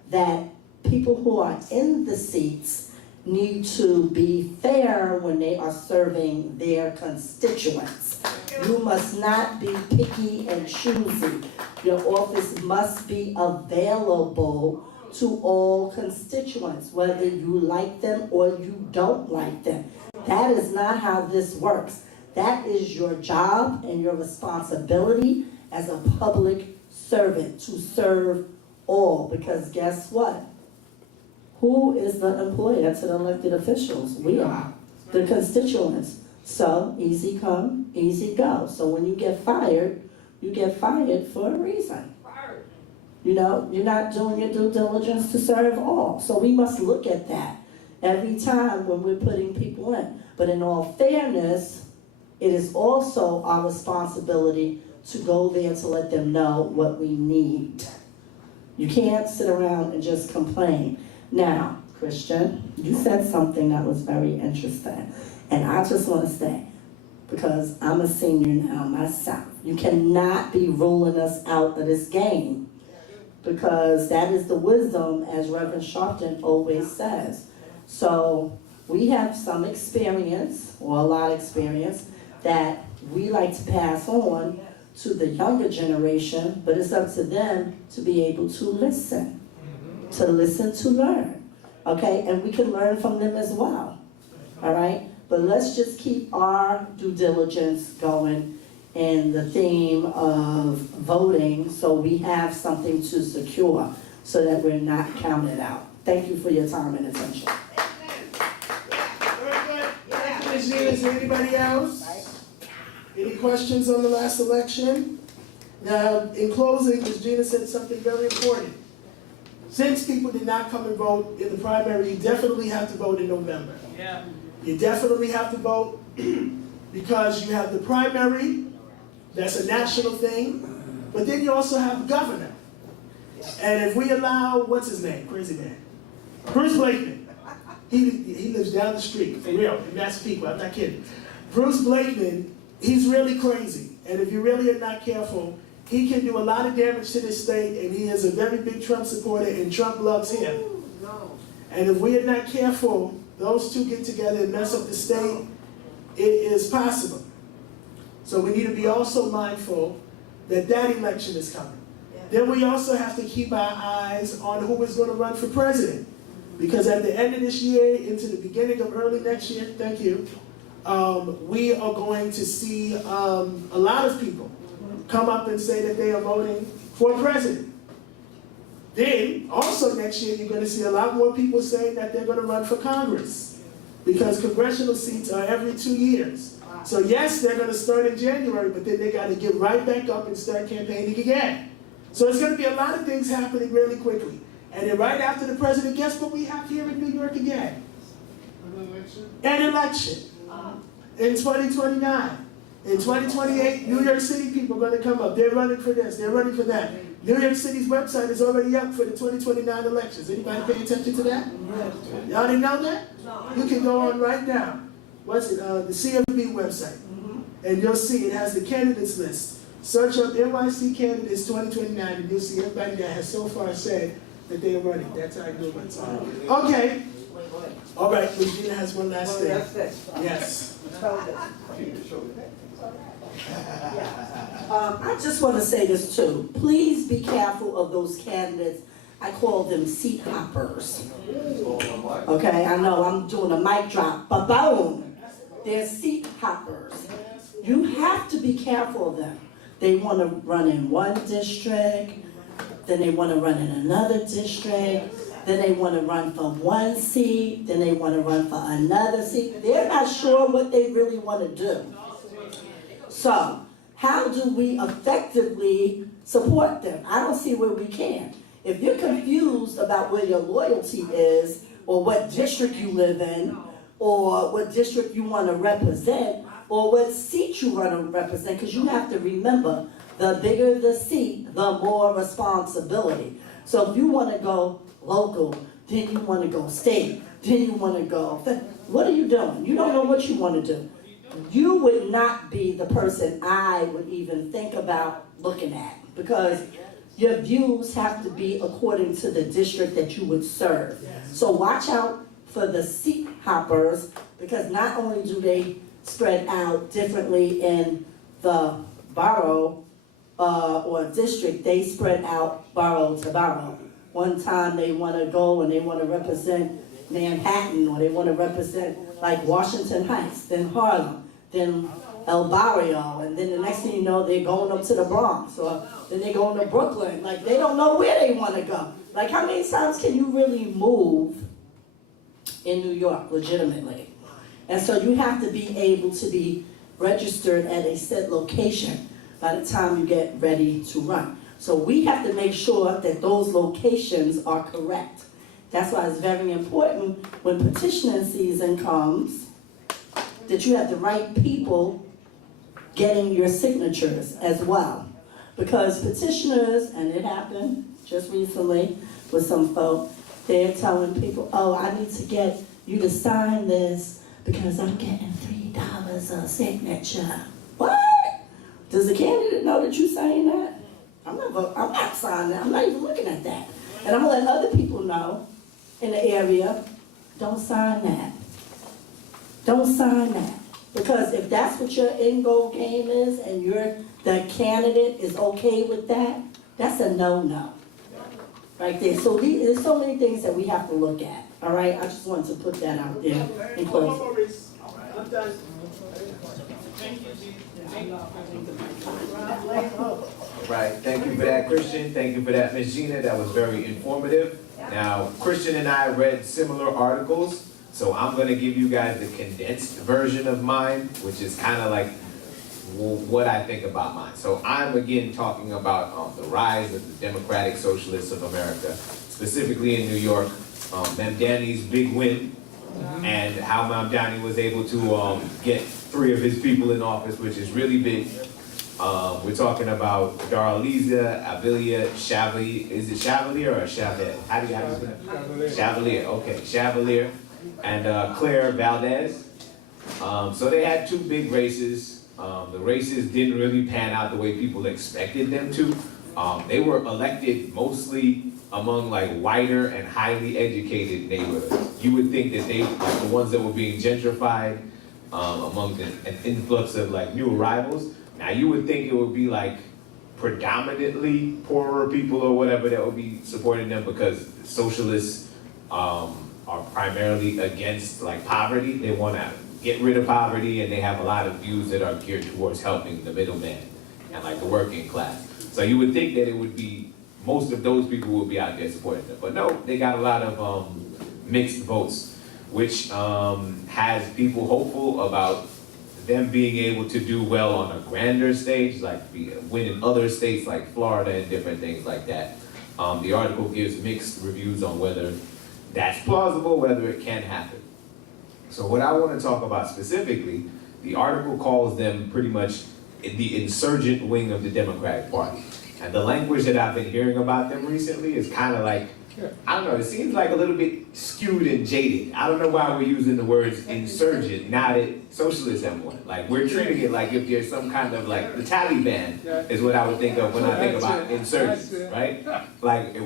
that people who are in the seats need to be fair when they are serving their constituents. You must not be picky and choosy. Your office must be available to all constituents, whether you like them or you don't like them. That is not how this works. That is your job and your responsibility as a public servant to serve all, because guess what? Who is the employer to the elected officials? We are, the constituents. So easy come, easy go. So when you get fired for a reason. You're not doing your due diligence to serve all. So we must look at that. every time when we're putting people in. But in all fairness, it is also our responsibility to go there to let them know what we need. You can't sit around and just complain. Now, Christian, you said something that was very interesting. And I just want to say, because I'm a senior now myself, you cannot be ruling us out of this game. Because that is the wisdom, as Reverend Sharpton always says. So we have some experience, or a lot of experience, that we like to pass on to the younger generation, but it's up to them to be able to listen to learn, okay? And we can learn from them as well, all right? But let's just keep our due diligence going in the theme of voting, so we have something to secure, so that we're not counted out. Thank you for your time and attention. Very good. Thank you, Ms. Gina. Is there anybody else? Any questions on the last election? Now, in closing, Ms. Gina said something very important. Since people did not come and vote in the primary, you definitely have to vote in November. Yeah. You definitely have to vote because you have the primary, that's a national thing, but then you also have governor. And if we allow, what's his name, crazy man? Bruce Blakeman. He lives down the street, for real, in Massapequa, I'm not kidding. Bruce Blakeman, he's really crazy. And if you really are not careful, he can do a lot of damage to this state, and he is a very big Trump supporter, and Trump loves him. And if we are not careful, those two get together and mess up the state, it is possible. So we need to be also mindful that that election is coming. Then we also have to keep our eyes on who is going to run for president. Because at the end of this year, into the beginning of early next year, thank you, we are going to see a lot of people come up and say that they are voting for president. Then, also next year, you're going to see a lot more people saying that they're going to run for Congress. Because congressional seats are every 2 years. So yes, they're going to start in January, but then they got to get right back up and start campaigning again. So it's going to be a lot of things happening really quickly. And then right after the president, guess what we have here in New York again? An election. In 2029. In 2028, New York City people are going to come up. They're running for this, they're running for that. New York City's website is already up for the 2029 elections. Anybody pay attention to that? Y'all didn't know that? You can go on right now. What's it? The CMB website. And you'll see it has the candidates list. Search up NYC candidates 2029 and you'll see everybody that has so far said that they are running. That's how I do it. Okay. All right, Regina has one last thing. Yes. I just want to say this too. Please be careful of those candidates. I call them seat hoppers. Okay, I know I'm doing a mic drop, but boom, they're seat hoppers. You have to be careful of them. They want to run in one district, then they want to run in another district, then they want to run for one seat, then they want to run for another seat. They're not sure what they really want to do. So, how do we effectively support them? I don't see where we can. If you're confused about where your loyalty is, or what district you live in, or what district you want to represent, or what seat you want to represent, because you have to remember, the bigger the seat, the more responsibility. So if you want to go local, then you want to go state, then you want to go, what are you doing? You don't know what you want to do. You would not be the person I would even think about looking at, because your views have to be according to the district that you would serve. So watch out for the seat hoppers, because not only do they spread out differently in the borough or district, they spread out borough to borough. One time they want to go and they want to represent Manhattan, or they want to represent like Washington Heights, then Harlem, then El Barrio, and then the next thing you know, they're going up to the Bronx, or then they're going to Brooklyn. Like, they don't know where they want to go. Like, how many times can you really move in New York legitimately? And so you have to be able to be registered at a set location by the time you get ready to run. So we have to make sure that those locations are correct, That's why it's very important when petitioning season comes, that you have the right people getting your signatures as well. Because petitioners, and it happened just recently with some folk, they're telling people, oh, I need to get you to sign this because I'm getting $3 a signature. What? Does the candidate know that you're saying that? I'm not signing that. I'm not even looking at that. And I'm gonna let other people know in the area, don't sign that. Don't sign that. Because if that's what your end goal game is and the candidate is okay with that, that's a no-no. Right there. So there's so many things that we have to look at. All right, I just wanted to put that out there in closing. Right, thank you for that, Christian. Thank you for that, Ms. Gina. That was very informative. Now, Christian and I read similar articles, so I'm gonna give you guys the condensed version of mine, which is kind of like what I think about mine. So I'm again talking about the rise of the Democratic Socialists of America, specifically in New York, Mamdani's big win, and how Mamdani was able to get 3 of his people in office, which is really big. We're talking about Daraliza Abilia Chevalier. Is it Chevalier or Chavez? How do you pronounce it? Chevalier. Okay, Chevalier and Claire Valdez. So they had 2 big races. The races didn't really pan out the way people expected them to. They were elected mostly among like whiter and highly educated neighborhoods. You would think that they, like the ones that were being gentrified, among an influx of like new arrivals. Now you would think it would be like predominantly poorer people or whatever that would be supporting them, because socialists are primarily against like poverty. They want to get rid of poverty, and they have a lot of views that are geared towards helping the middleman and like the working class. So you would think that it would be, most of those people would be out there supporting them. But no, they got a lot of mixed votes, which has people hopeful about them being able to do well on a grander stage, like win in other states like Florida and different things like that. The article gives mixed reviews on whether that's plausible, whether it can happen. So what I want to talk about specifically, the article calls them pretty much the insurgent wing of the Democratic Party. And the language that I've been hearing about them recently is kind of like, I don't know, it seems like a little bit skewed and jaded. I don't know why we're using the words insurgent now that socialists have one. Like, we're treating it like if there's some kind of like, the Taliban is what I would think of when I think about insurgents, right? Like,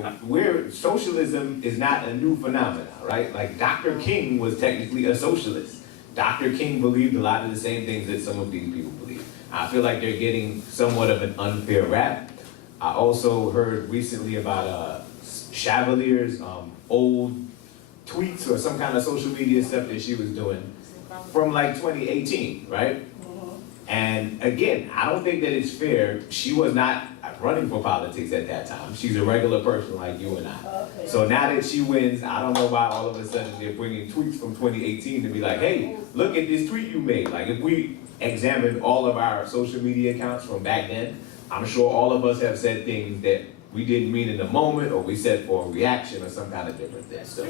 socialism is not a new phenomenon, right? Like, Dr. King was technically a socialist. Dr. King believed a lot of the same things that some of these people believe. I feel like they're getting somewhat of an unfair rap. I also heard recently about Chevalier's old tweets or some kind of social media stuff that she was doing from like 2018, right? And again, I don't think that it's fair. She was not running for politics at that time. She's a regular person like you and I. Okay. So now that she wins, I don't know why all of a sudden they're bringing tweets from 2018 to be like, hey, look at this tweet you made. Like, if we examined all of our social media accounts from back then, I'm sure all of us have said things that we didn't mean in the moment, or we said for a reaction or some kind of different thing. So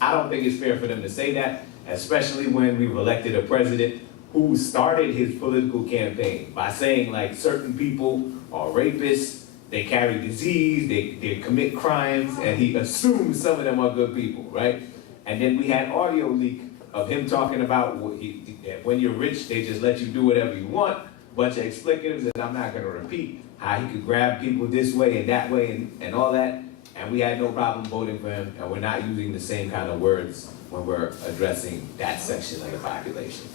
I don't think it's fair for them to say that, especially when we've elected a president who started his political campaign by saying like certain people are rapists, they carry disease, they commit crimes, and he assumes some of them are good people, right? And then we had audio leak of him talking about that when you're rich, they just let you do whatever you want, bunch of explicatives that I'm not gonna repeat. How he could grab people this way and that way and all that, and we had no problem voting for him, and we're not using the same kind of words when we're addressing that section of the population.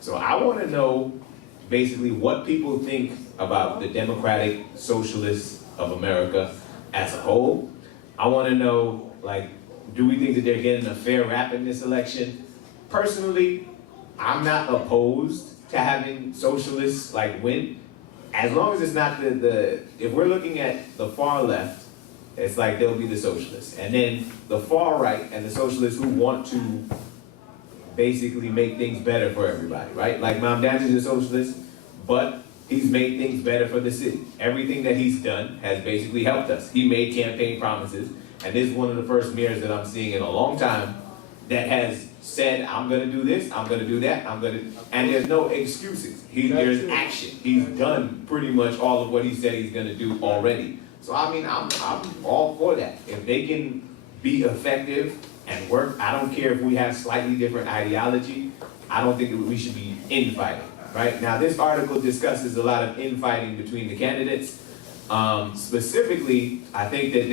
So I want to know basically what people think about the Democratic Socialists of America as a whole. I want to know, like, do we think that they're getting a fair rap in this election? Personally, I'm not opposed to having socialists like win. As long as it's not if we're looking at the far left, it's like they'll be the socialists. And then the far right and the socialists who want to basically make things better for everybody, right? Like Mamdani is a socialist, but he's made things better for the city. Everything that he's done has basically helped us. He made campaign promises, And this is one of the first mayors that I'm seeing in a long time that has said, I'm gonna do this, I'm gonna do that, and there's no excuses. There's action. He's done pretty much all of what he said he's gonna do already. So I mean, I'm all for that. If they can be effective and work, I don't care if we have slightly different ideology, I don't think that we should be infighting, right? Now, this article discusses a lot of infighting between the candidates. Specifically, I think that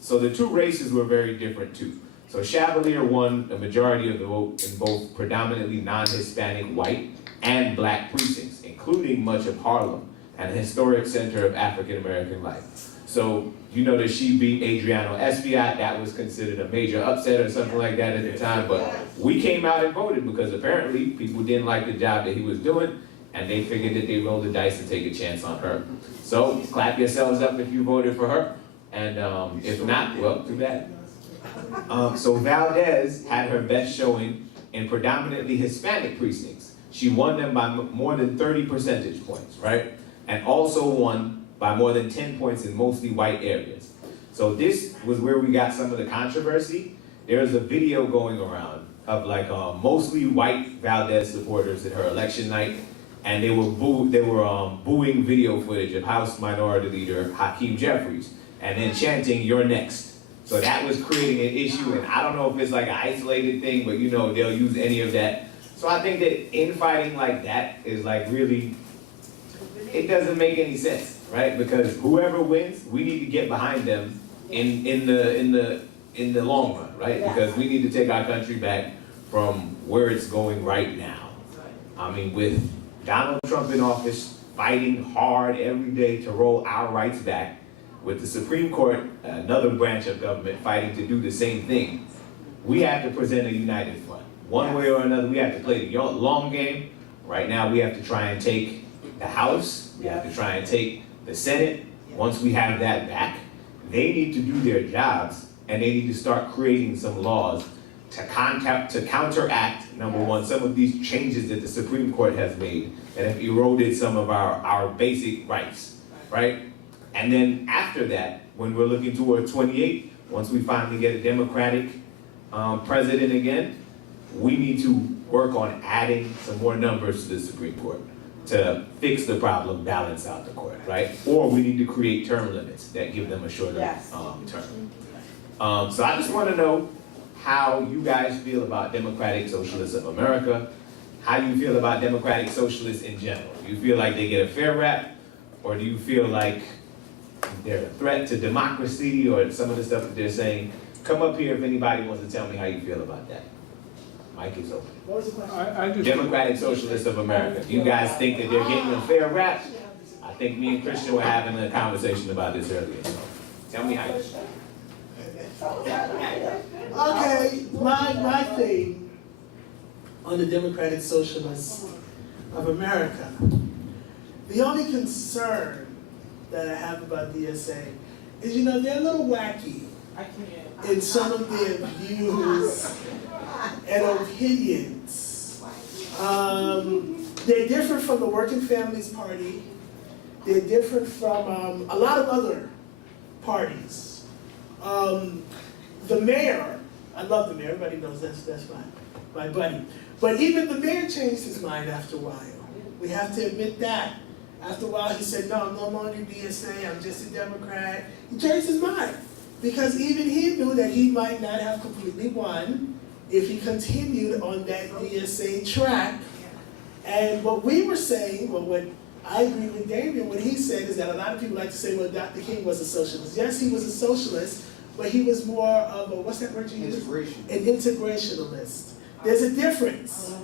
so the two races were very different too. So Chevalier won a majority of the vote in both predominantly non-Hispanic white and black precincts, including much of Harlem, and a historic center of African American life. So you know that she beat Adriano Espaillat. That was considered a major upset or something like that at the time, but we came out and voted because apparently people didn't like the job that he was doing, and they figured that they rolled the dice and take a chance on her. So clap yourselves up if you voted for her, and if not, well, too bad. So Valdez had her best showing in predominantly Hispanic precincts. She won them by more than 30 percentage points, right? And also won by more than 10 points in mostly white areas. So this was where we got some of the controversy. There's a video going around of like mostly white Valdez supporters at her election night, and they were booing video footage of House Minority Leader Hakeem Jeffries, and then chanting, "You're next." So that was creating an issue, and I don't know if it's like an isolated thing, but you know, they'll use any of that. So I think that infighting like that is like really, it doesn't make any sense, right? Because whoever wins, we need to get behind them in the long run, right? Because we need to take our country back from where it's going right now. I mean, with Donald Trump in office, fighting hard every day to roll our rights back, with the Supreme Court, another branch of government, fighting to do the same thing, we have to present a united front. One way or another, we have to play the long game. Right now, we have to try and take the House, we have to try and take the Senate. Once we have that back, they need to do their jobs, and they need to start creating some laws to counteract, number one, some of these changes that the Supreme Court has made that have eroded some of our basic rights, right? And then after that, when we're looking toward 28, once we finally get a Democratic president again, we need to work on adding some more numbers to the Supreme Court to fix the problem, balance out the court, right? Or we need to create term limits that give them a shorter term. So I just want to know how you guys feel about Democratic Socialists of America, how you feel about Democratic Socialists in general. Do you feel like they get a fair rap, or do you feel like they're a threat to democracy, or some of the stuff that they're saying? Come up here if anybody wants to tell me how you feel about that. Mic is open. What was the question? Democratic Socialists of America. Do you guys think that they're getting a fair rap? I think me and Christian were having a conversation about this earlier. So tell me how you feel. Okay, my thing on the Democratic Socialists of America, the only concern that I have about DSA is, you know, they're a little wacky in some of their views and opinions. They're different from the Working Families Party. They're different from a lot of other parties. The mayor, I love the mayor, everybody knows that's my buddy. But even the mayor changed his mind after a while. We have to admit that. After a while he said, no, I'm no longer DSA, I'm just a Democrat. He changed his mind because even he knew that he might not have completely won if he continued on that DSA track. And what we were saying, well, what I agree with Damien, what he said is that a lot of people like to say, well, Dr. King was a socialist. Yes, he was a socialist, but he was more of a, what's that word you use? An integrationalist. There's a difference.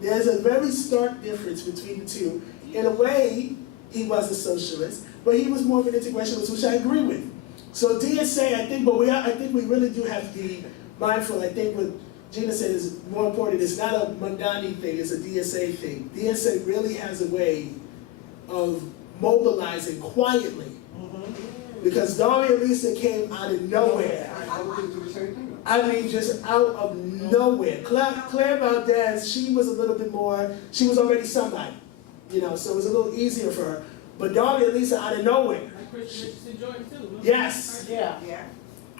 There's a very stark difference between the two. In a way, he was a socialist, but he was more of an integrationalist, which I agree with. So DSA, I think we really do have to be mindful. I think what Gina said is more important. It's not a Mandani thing, it's a DSA thing. DSA really has a way of mobilizing quietly. Because Daria Lisa came out of nowhere. I mean, just out of nowhere. Claire Valdez, she was a little bit more, she was already somebody, you know, so it was a little easier for her. But Daria Lisa out of nowhere. Christian Joy too. Yes. Yeah.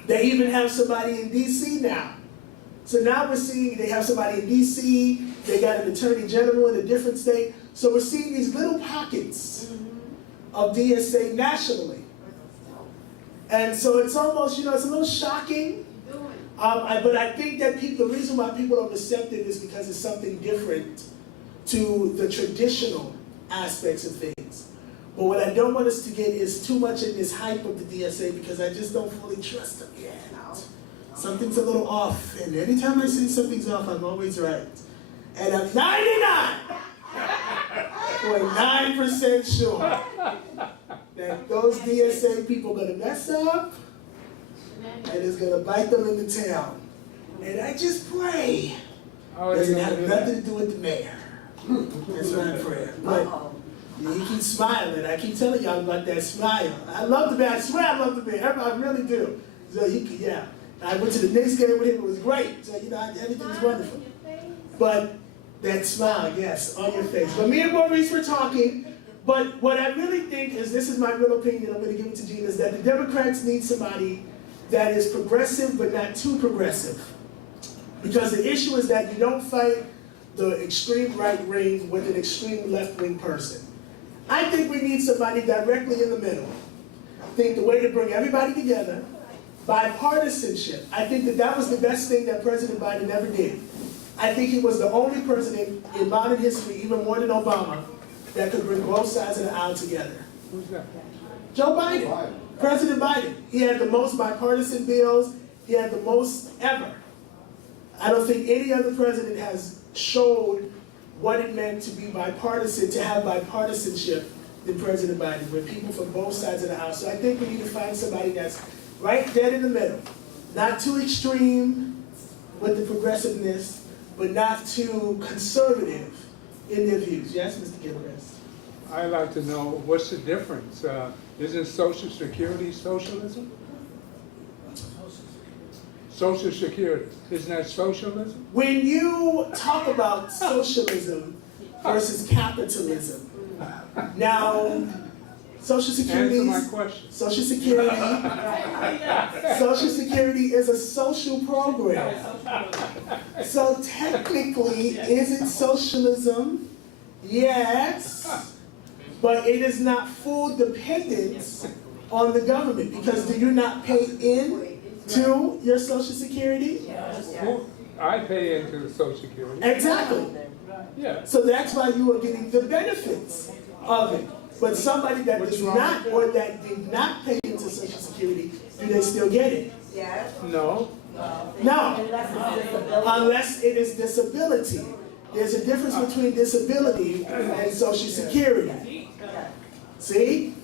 They even have somebody in DC now. So now we're seeing they have somebody in DC, they got an attorney general in a different state. So we're seeing these little pockets of DSA nationally. And so it's almost, it's a little shocking. But I think that the reason why people are receptive is because it's something different to the traditional aspects of things. But what I don't want us to get is too much in this hype of the DSA, because I just don't fully trust them yet. Something's a little off, and anytime I say something's off, I'm always right. And I'm 99.9% sure that those DSA people are gonna mess up, and it's gonna bite them in the tail. And I just pray it doesn't have nothing to do with the mayor. That's my prayer. But he keeps smiling. I keep telling y'all about that smile. I love the man. I swear I love the man. I really do. So yeah. I went to the Knicks game with him. It was great. So everything's wonderful. But that smile, yes, on your face. But me and Maurice were talking. But what I really think is, this is my real opinion, I'm going to give it to Gina, is that the Democrats need somebody that is progressive but not too progressive. Because the issue is that you don't fight the extreme right wing with an extreme left wing person. I think we need somebody directly in the middle. I think the way to bring everybody together, bipartisanship. I think that was the best thing that President Biden ever did. I think he was the only president in modern history, even more than Obama, that could bring both sides of the aisle together. Who's that? Joe Biden. President Biden. He had the most bipartisan bills. He had the most ever. I don't think any other president has showed what it meant to be bipartisan, to have bipartisanship than President Biden, with people from both sides of the house. So I think we need to find somebody that's right dead in the middle. Not too extreme with the progressiveness, but not too conservative in their views. Yes, Mr. Gilchrist? I'd like to know, what's the difference? Isn't Social Security socialism? Social Security, isn't that socialism? When you talk about socialism versus capitalism, now, Social Security is a social program. So technically, is it socialism? Yes, but it is not full dependence on the government, because do you not pay in to your Social Security? I pay into Social Security. Exactly. Yeah. So that's why you are getting the benefits of it. But somebody that does not, or that did not pay into Social Security, do they still get it? Yes. No. No, unless it is disability. There's a difference between disability and Social Security. See?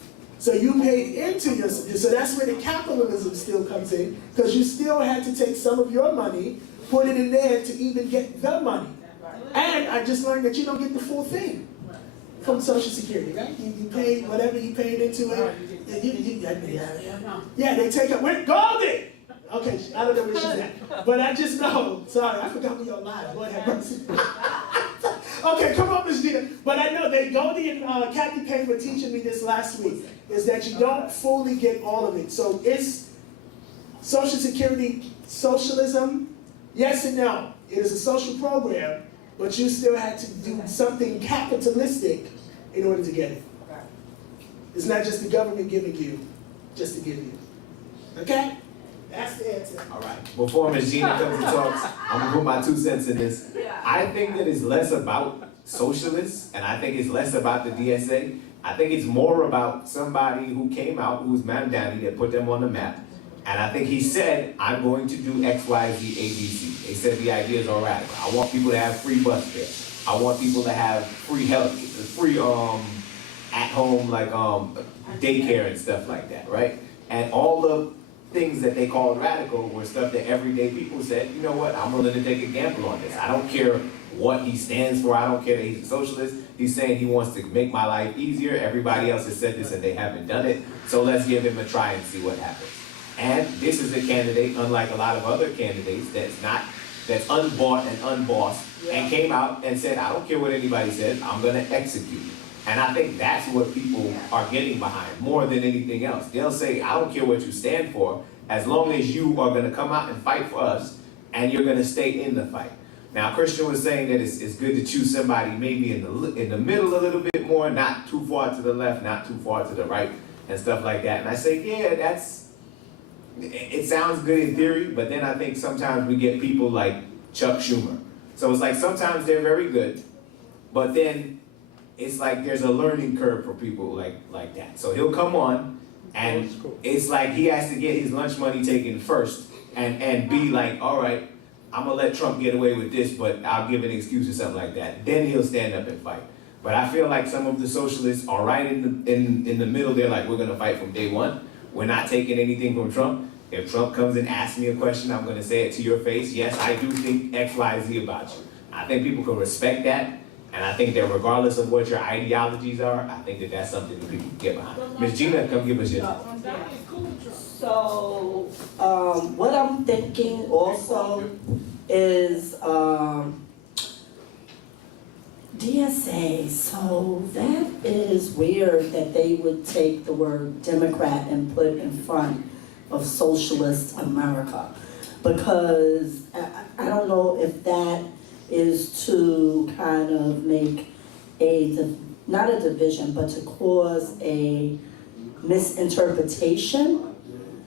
So you paid into your, so that's where the capitalism still comes in, because you still had to take some of your money, put it in there to even get the money. And I just learned that you don't get the full thing from Social Security, right? You pay whatever you paid into it. Yeah, they take it. We're golden! Okay, I don't know where she's at. But I just know, sorry, I forgot we are live. Lord have mercy. Okay, come on, Ms. Gina. But I know that Goldie and Kathy Payne were teaching me this last week, is that you don't fully get all of it. So is Social Security socialism? Yes and no. It is a social program, but you still had to do something capitalistic in order to get it. It's not just the government giving you, just to give you. Okay? That's the answer. All right. Before Ms. Gina comes and talks, I'm gonna put my 2 cents in this. I think that it's less about socialists, and I think it's less about the DSA. I think it's more about somebody who came out, who's Mamdani, that put them on the map. And I think he said, I'm going to do X, Y, Z, A, B, C. They said the ideas are radical. I want people to have free bus fare. I want people to have free health, free at home daycare and stuff like that, right? And all the things that they called radical were stuff that everyday people said, you know what, I'm willing to take a gamble on this. I don't care what he stands for. I don't care that he's a socialist. He's saying he wants to make my life easier. Everybody else has said this and they haven't done it. So let's give him a try and see what happens. And this is a candidate, unlike a lot of other candidates, that's unbought and unbossed, and came out and said, I don't care what anybody says, I'm gonna execute. And I think that's what people are getting behind more than anything else. They'll say, I don't care what you stand for, as long as you are gonna come out and fight for us and you're gonna stay in the fight. Now, Christian was saying that it's good to choose somebody maybe in the middle a little bit more, not too far to the left, not too far to the right, and stuff like that. And I say, yeah, it sounds good in theory, but then I think sometimes we get people like Chuck Schumer. So it's like sometimes they're very good, but then it's like there's a learning curve for people like that. So he'll come on, and it's like he has to get his lunch money taken first, and be like, all right, I'm gonna let Trump get away with this, but I'll give an excuse or something like that. Then he'll stand up and fight. But I feel like some of the socialists are right in the middle. They're like, we're gonna fight from day one. We're not taking anything from Trump. If Trump comes and asks me a question, I'm gonna say it to your face. Yes, I do think X, Y, Z about you. I think people can respect that. And I think that regardless of what your ideologies are, I think that that's something that people can get behind. Ms. Gina, come give us your take. So, what I'm thinking also is, DSA, so that is weird that they would take the word Democrat and put in front of socialist America. Because I don't know if that is to kind of make not a division, but to cause a misinterpretation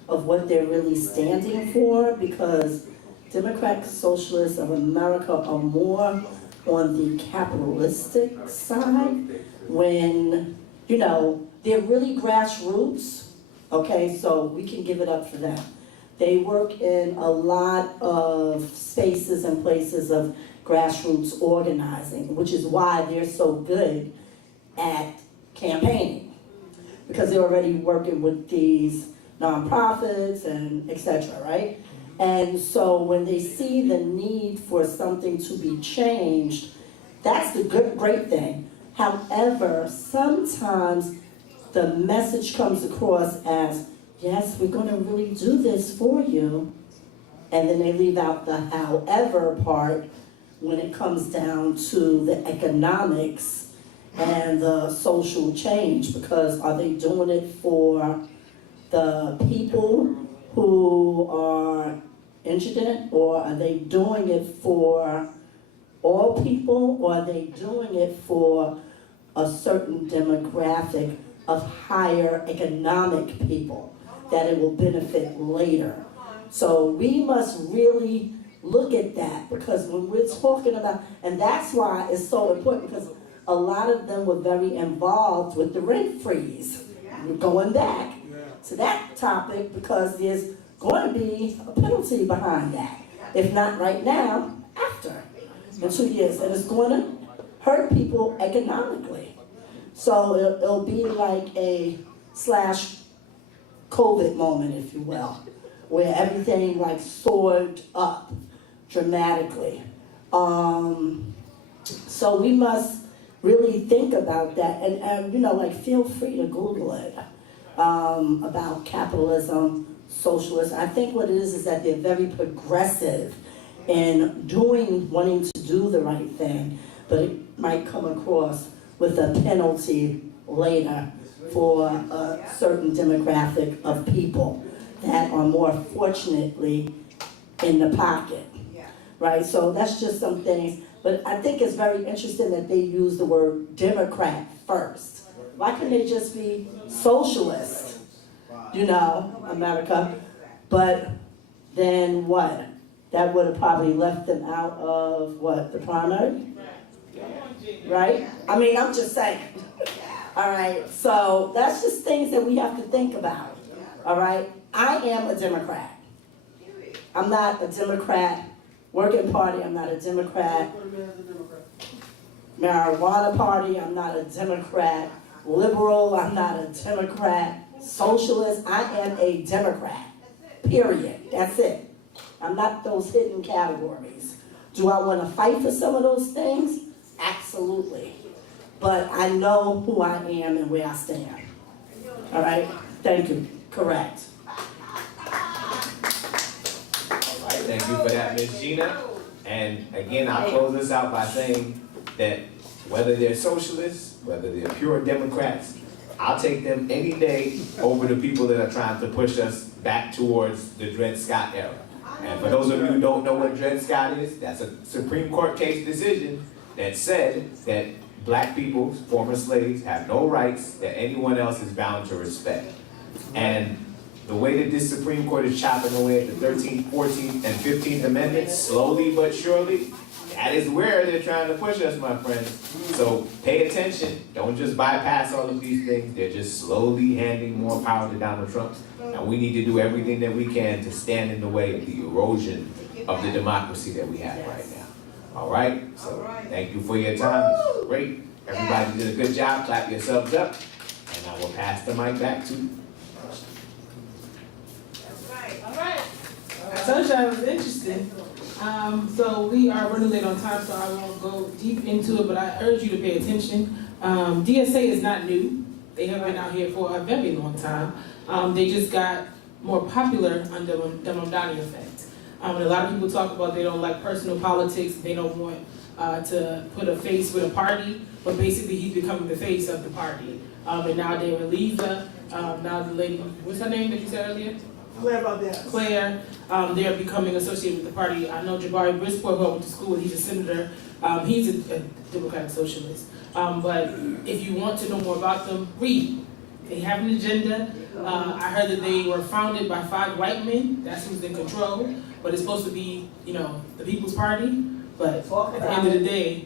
of what they're really standing for, because Democratic Socialists of America are more on the capitalistic side when, they're really grassroots, okay, so we can give it up for them. They work in a lot of spaces and places of grassroots organizing, which is why they're so good at campaigning, because they're already working with these nonprofits and etc., right? And so when they see the need for something to be changed, that's the great thing. However, sometimes the message comes across as, yes, we're going to really do this for you, and then they leave out the however part when it comes down to the economics and the social change, because are they doing it for the people who are interested in it, or are they doing it for all people, or are they doing it for a certain demographic of higher economic people that it will benefit later? So we must really look at that, because when we're talking about, and that's why it's so important, because a lot of them were very involved with the rent freeze. We're going back to that topic because there's going to be a penalty behind that. If not right now, after, in 2 years. And it's going to hurt people economically. So it'll be like a /COVID moment, if you will, where everything like soared up dramatically. So we must really think about that, and feel free to Google it, about capitalism, socialism. I think what it is that they're very progressive in wanting to do the right thing, but it might come across with a penalty later for a certain demographic of people that are more fortunately in the pocket, right? So that's just some things, but I think it's very interesting that they use the word Democrat first. Why couldn't they just be socialist, America? But then what? That would have probably left them out of what, the primary? Right? I mean, I'm just saying. All right, so that's just things that we have to think about. All right, I am a Democrat. I'm not a Democrat Working Party, I'm not a Democrat. Marijuana Party, I'm not a Democrat. Liberal, I'm not a Democrat. Socialist, I am a Democrat. Period. That's it. I'm not those hidden categories. Do I want to fight for some of those things? Absolutely. But I know who I am and where I stand. All right? Thank you. Correct. Thank you for that, Ms. Gina. And again, I'll close this out by saying that whether they're socialists whether they're pure Democrats, I'll take them any day over the people that are trying to push us back towards the Dred Scott era. And for those of you who don't know what Dred Scott is, that's a Supreme Court case decision that said that black people, former slaves, have no rights that anyone else is bound to respect. And the way that this Supreme Court is chopping away at the 13th, 14th, and 15th Amendments, slowly but surely, that is where they're trying to push us, my friends. So pay attention. Don't just bypass all of these things. They're just slowly handing more power to Donald Trump. And we need to do everything that we can to stand in the way of the erosion of the democracy that we have right now. All right? So thank you for your time. This was great. Everybody did a good job. Clap yourselves up. And I will pass the mic back to you. I told you I was interested. So we are running late on time, so I won't go deep into it, but I urge you to pay attention. DSA is not new. They have been out here for a very long time. They just got more popular under the Mamdani effect. And a lot of people talk about they don't like personal politics, they don't want to put a face with a party, but basically he's becoming the face of the party. And now they release her, now the lady, what's her name that you said earlier? Claire, they're becoming associated with the party. I know Jabari Brisport, who I went to school with, he's a senator. He's a Democratic socialist. But if you want to know more about them, read. They have an agenda. I heard that they were founded by 5 white men. That's who's in control. But it's supposed to be, you know, the People's Party. But at the end of the day,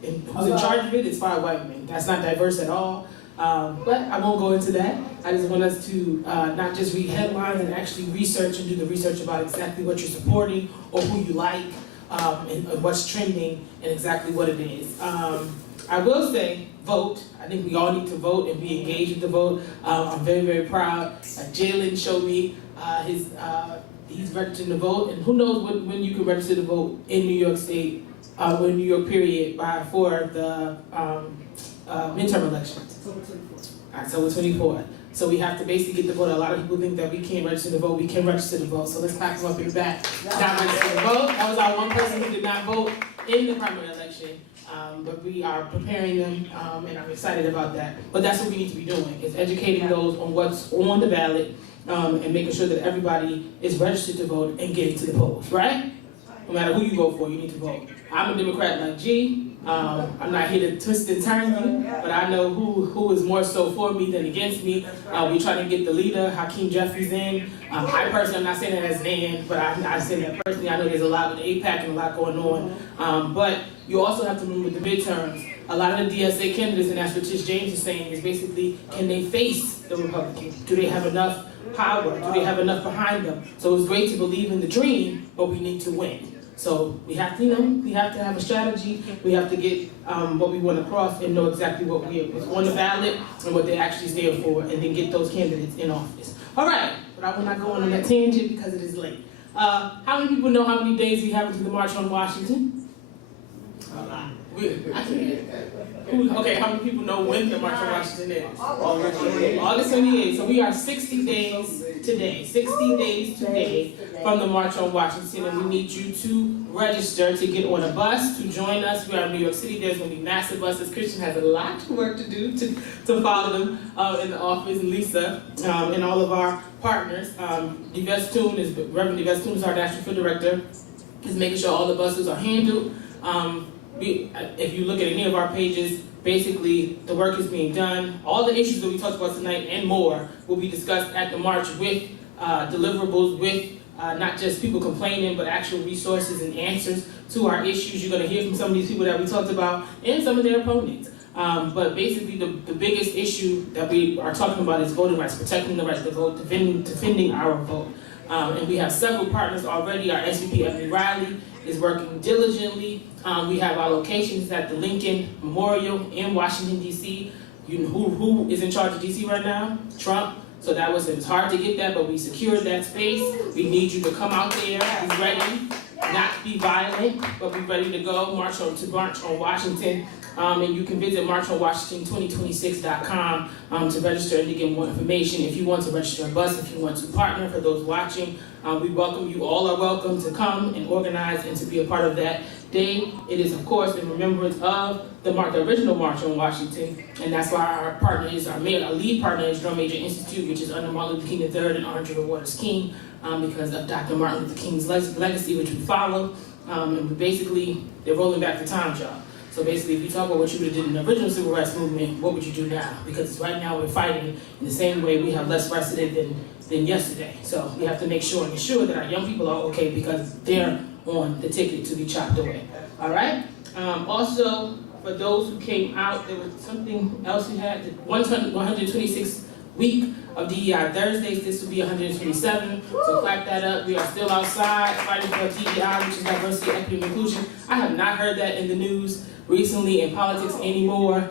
who's in charge of it is 5 white men. That's not diverse at all. But I won't go into that. I just want us to not just read headlines and actually research and do the research about exactly what you're supporting or who you like and what's trending and exactly what it is. I will say, vote. I think we all need to vote and be engaged with the vote. I'm very, very proud. Jalen showed me he's registered to vote, and who knows when you can register to vote in New York State, or New York period, for the midterm elections. October 24th. So we have to basically get the vote. A lot of people think that we can't register to vote. We can register to vote. So let's clap them up in the back. Not register to vote. That was our one person who did not vote in the primary election. But we are preparing them, and I'm excited about that. But that's what we need to be doing, is educating those on what's on the ballot, and making sure that everybody is registered to vote and getting to the polls, right? No matter who you vote for, you need to vote. I'm a Democrat like G. I'm not here to twist and turn you, but I know who is more so for me than against me. We're trying to get the leader, Hakeem Jeffries, in. I personally, I'm not saying that as NAN, but I say that personally. I know there's a lot with APAC and a lot going on. But you also have to remember the midterms. A lot of the DSA candidates, and that's what Tish James is saying, is basically, can they face the Republicans? Do they have enough power? Do they have enough behind them? So it's great to believe in the dream, but we need to win. So we have to, we have to have a strategy. We have to get what we want across and know exactly what is on the ballot and what they're actually stand for, and then get those candidates in office. All right, but I will not go on that tangent because it is late. How many people know how many days we have until the March on Washington? I can't. Okay, how many people know when the March on Washington is? August 28th. So we are 60 days today. 60 days today from the March on Washington, and we need you to register to get on a bus to join us. We are in New York City. There's going to be massive buses. Christian has a lot of work to do to follow them in the office, and Lisa and all of our partners. Reverend Devestoon is our National Field Director. Is making sure all the buses are handled. If you look at any of our pages, basically the work is being done. All the issues that we talked about tonight and more will be discussed at the march with deliverables, with not just people complaining, but actual resources and answers to our issues. You're going to hear from some of these people that we talked about and some of their opponents. But basically the biggest issue that we are talking about is voting rights, protecting the right to vote, defending our vote. And we have several partners already. Our SVP, Ebony Riley, is working diligently. We have our locations at the Lincoln Memorial in Washington, D.C. Who is in charge of D.C. right now? Trump. So it was hard to get that, but we secured that space. We need you to come out there, be ready, not be violent, but be ready to go, march on Washington And you can visit marchonwashington2026.com to register and to get more information. If you want to register a bus, if you want to partner, for those watching, we welcome you. All are welcome to come and organize and to be a part of that day. It is, of course, in remembrance of the original March on Washington, and that's why our partner is our lead partner is Drum Major Institute, which is under Martin Luther King III and Andrea Waters King, because of Dr. Martin Luther King's legacy, which we follow. And basically, they're rolling back the time, y'all. So basically, if you talk about what you would have did in the original civil rights movement, what would you do now? Because right now we're fighting in the same way. We have less rights today than yesterday. So we have to make sure and ensure that our young people are okay because they're on the ticket to be chopped away. All right? Also, for those who came out, there was something else we had. The 126th week of DEI Thursdays. This will be 127. So clap that up. We are still outside fighting for DEI, which is diversity, equity, and inclusion. I have not heard that in the news recently in politics anymore.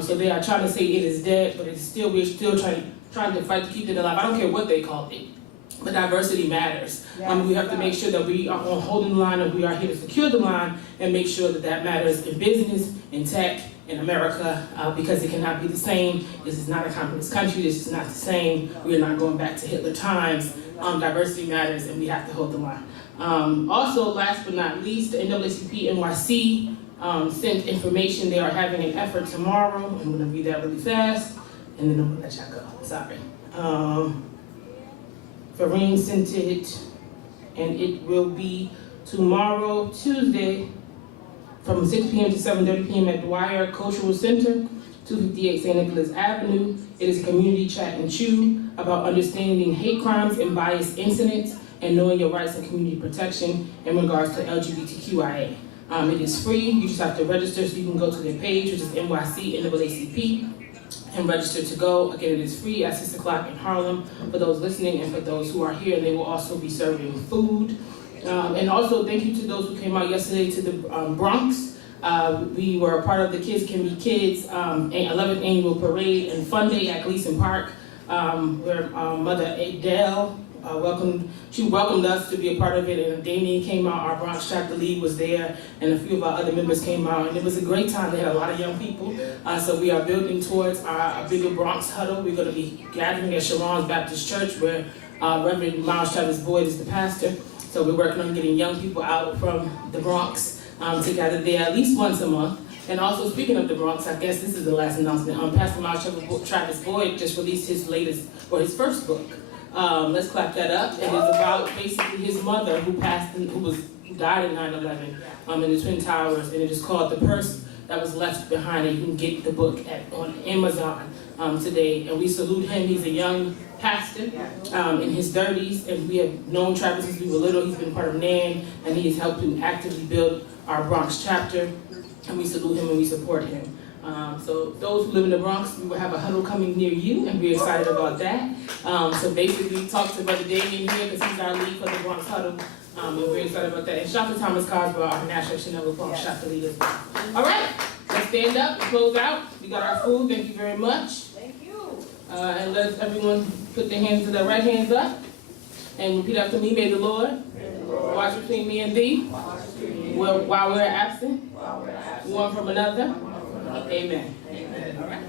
So they are trying to say it is dead, but we're still trying to fight to keep it alive. I don't care what they call it. But diversity matters. We have to make sure that we are on holding the line and we are here to secure the line and make sure that that matters in business, in tech, in America, because it cannot be the same. This is not a communist country. This is not the same. We are not going back to Hitler times. Diversity matters and we have to hold the line. Also, last but not least, the NAACP NYC sent information. They are having an effort tomorrow. I'm going to read that really fast and then I'm going to let y'all go. Sorry. Farine sent it, and it will be tomorrow, Tuesday, from 6 p.m. to 7:30 p.m. at Dwyer Cultural Center, 258 St. Nicholas Avenue. It is a community chat and chew about understanding hate crimes and bias incidents and knowing your rights and community protection in regards to LGBTQIA. It is free. You just have to register, so you can go to their page, which is NYC NAACP. And register to go. Again, it is free at 6 o'clock in Harlem for those listening and for those who are here. And they will also be serving food. And also thank you to those who came out yesterday to the Bronx. We were a part of the Kids Can Be Kids 11th annual parade and fun day at Gleason Park, where Mother Adele welcomed us to be a part of it, and Damien came out, our Bronx chapter lead was there, and a few of our other members came out, and it was a great time. They had a lot of young people, so we are building towards our bigger Bronx huddle. We're going to be gathering at Sharon's Baptist Church, where Reverend Miles Travis Boyd is the pastor, so we're working on getting young people out from the Bronx to gather there at least once a month. And also, speaking of the Bronx, I guess this is the last announcement. Pastor Miles Travis Boyd just released his first book. Let's clap that up. It is about basically his mother who died in 9/11 in the Twin Towers, and it is called The Purse That Was Left Behind. And you can get the book on Amazon today. And we salute him. He's a young pastor in his 30s, and we have known Travis since we were little. He's been part of NAN, and he has helped to actively build our Bronx chapter. And we salute him and we support him. So those who live in the Bronx, we will have a huddle coming near you, and we're excited about that. So basically, talk to Brother Damien here, because he's our lead for the Bronx huddle, and we're excited about that. And shout to Thomas Coswell, our National Action Network, shout to lead as well. All right, let's stand up and close out. We got our food. Thank you very much. Thank you. And let everyone put their hands to their right hands up, and repeat after me. May the Lord watch between me and thee, while we're absent, one from another. Amen. All right.